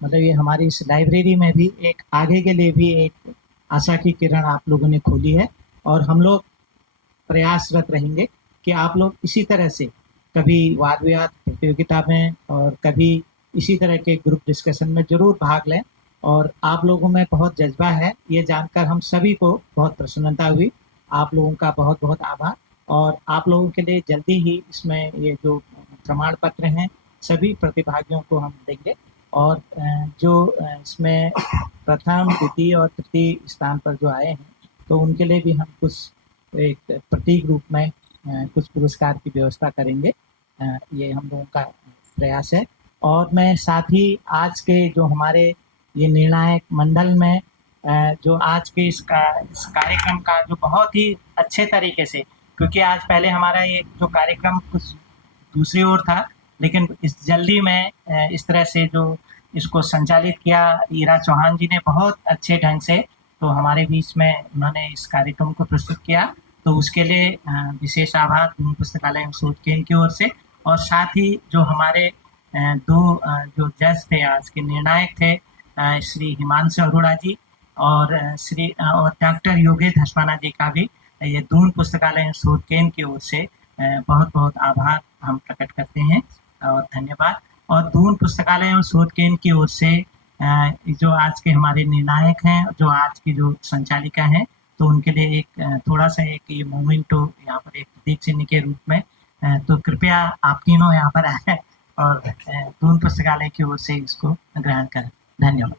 मतलब ये हमारी इस लाइब्रेरी में भी एक आगे के लिए भी एक आशा की किरण आप लोगों ने खोली है। और हम लोग प्रयासरत रहेंगे कि आप लोग इसी तरह से कभी वाद विवाद प्रतियोगिता में और कभी इसी तरह के ग्रुप डिस्कशन में ज़रूर भाग लें। और आप लोगों में बहुत जज्बा है, ये जानकर हम सभी को बहुत प्रसन्नता हुई। आप लोगों का बहुत बहुत आभार। और आप लोगों के लिए जल्दी ही इसमें ये जो प्रमाण पत्र हैं सभी प्रतिभागियों को हम देंगे, और जो इसमें प्रथम, द्वितीय और तृतीय स्थान पर जो आए हैं तो उनके लिए भी हम कुछ एक प्रतीक रूप में कुछ पुरस्कार की व्यवस्था करेंगे। ये हम लोगों का प्रयास है। और मैं साथ ही आज के जो हमारे ये निर्णायक मंडल में जो आज के इस कार्यक्रम का जो बहुत ही अच्छे तरीके से, क्योंकि आज पहले हमारा ये जो कार्यक्रम कुछ दूसरी ओर था, लेकिन इस जल्दी में इस तरह से जो इसको संचालित किया ईरा चौहान जी ने बहुत अच्छे ढंग से, तो हमारे बीच में उन्होंने इस कार्यक्रम को प्रस्तुत किया, तो उसके लिए विशेष आभार दून पुस्तकालय एवं शोध केंद्र की ओर से। और साथ ही जो हमारे दो जो जज थे आज के निर्णायक थे, श्री हिमांशु अरोड़ा जी और डॉक्टर योगेश धस्माना जी का भी ये दून पुस्तकालय एवं शोध केंद्र की ओर से बहुत बहुत आभार हम प्रकट करते हैं और धन्यवाद। और दून पुस्तकालय एवं शोध केंद्र की ओर से जो आज के हमारे निर्णायक हैं, जो आज की जो संचालिका हैं, तो उनके लिए एक थोड़ा सा एक ये मोमेंटो यहाँ पर एक प्रतीक चिन्ह के रूप में, तो कृपया आप तीनों यहाँ पर आए और दून पुस्तकालय की ओर से इसको ग्रहण करें। धन्यवाद।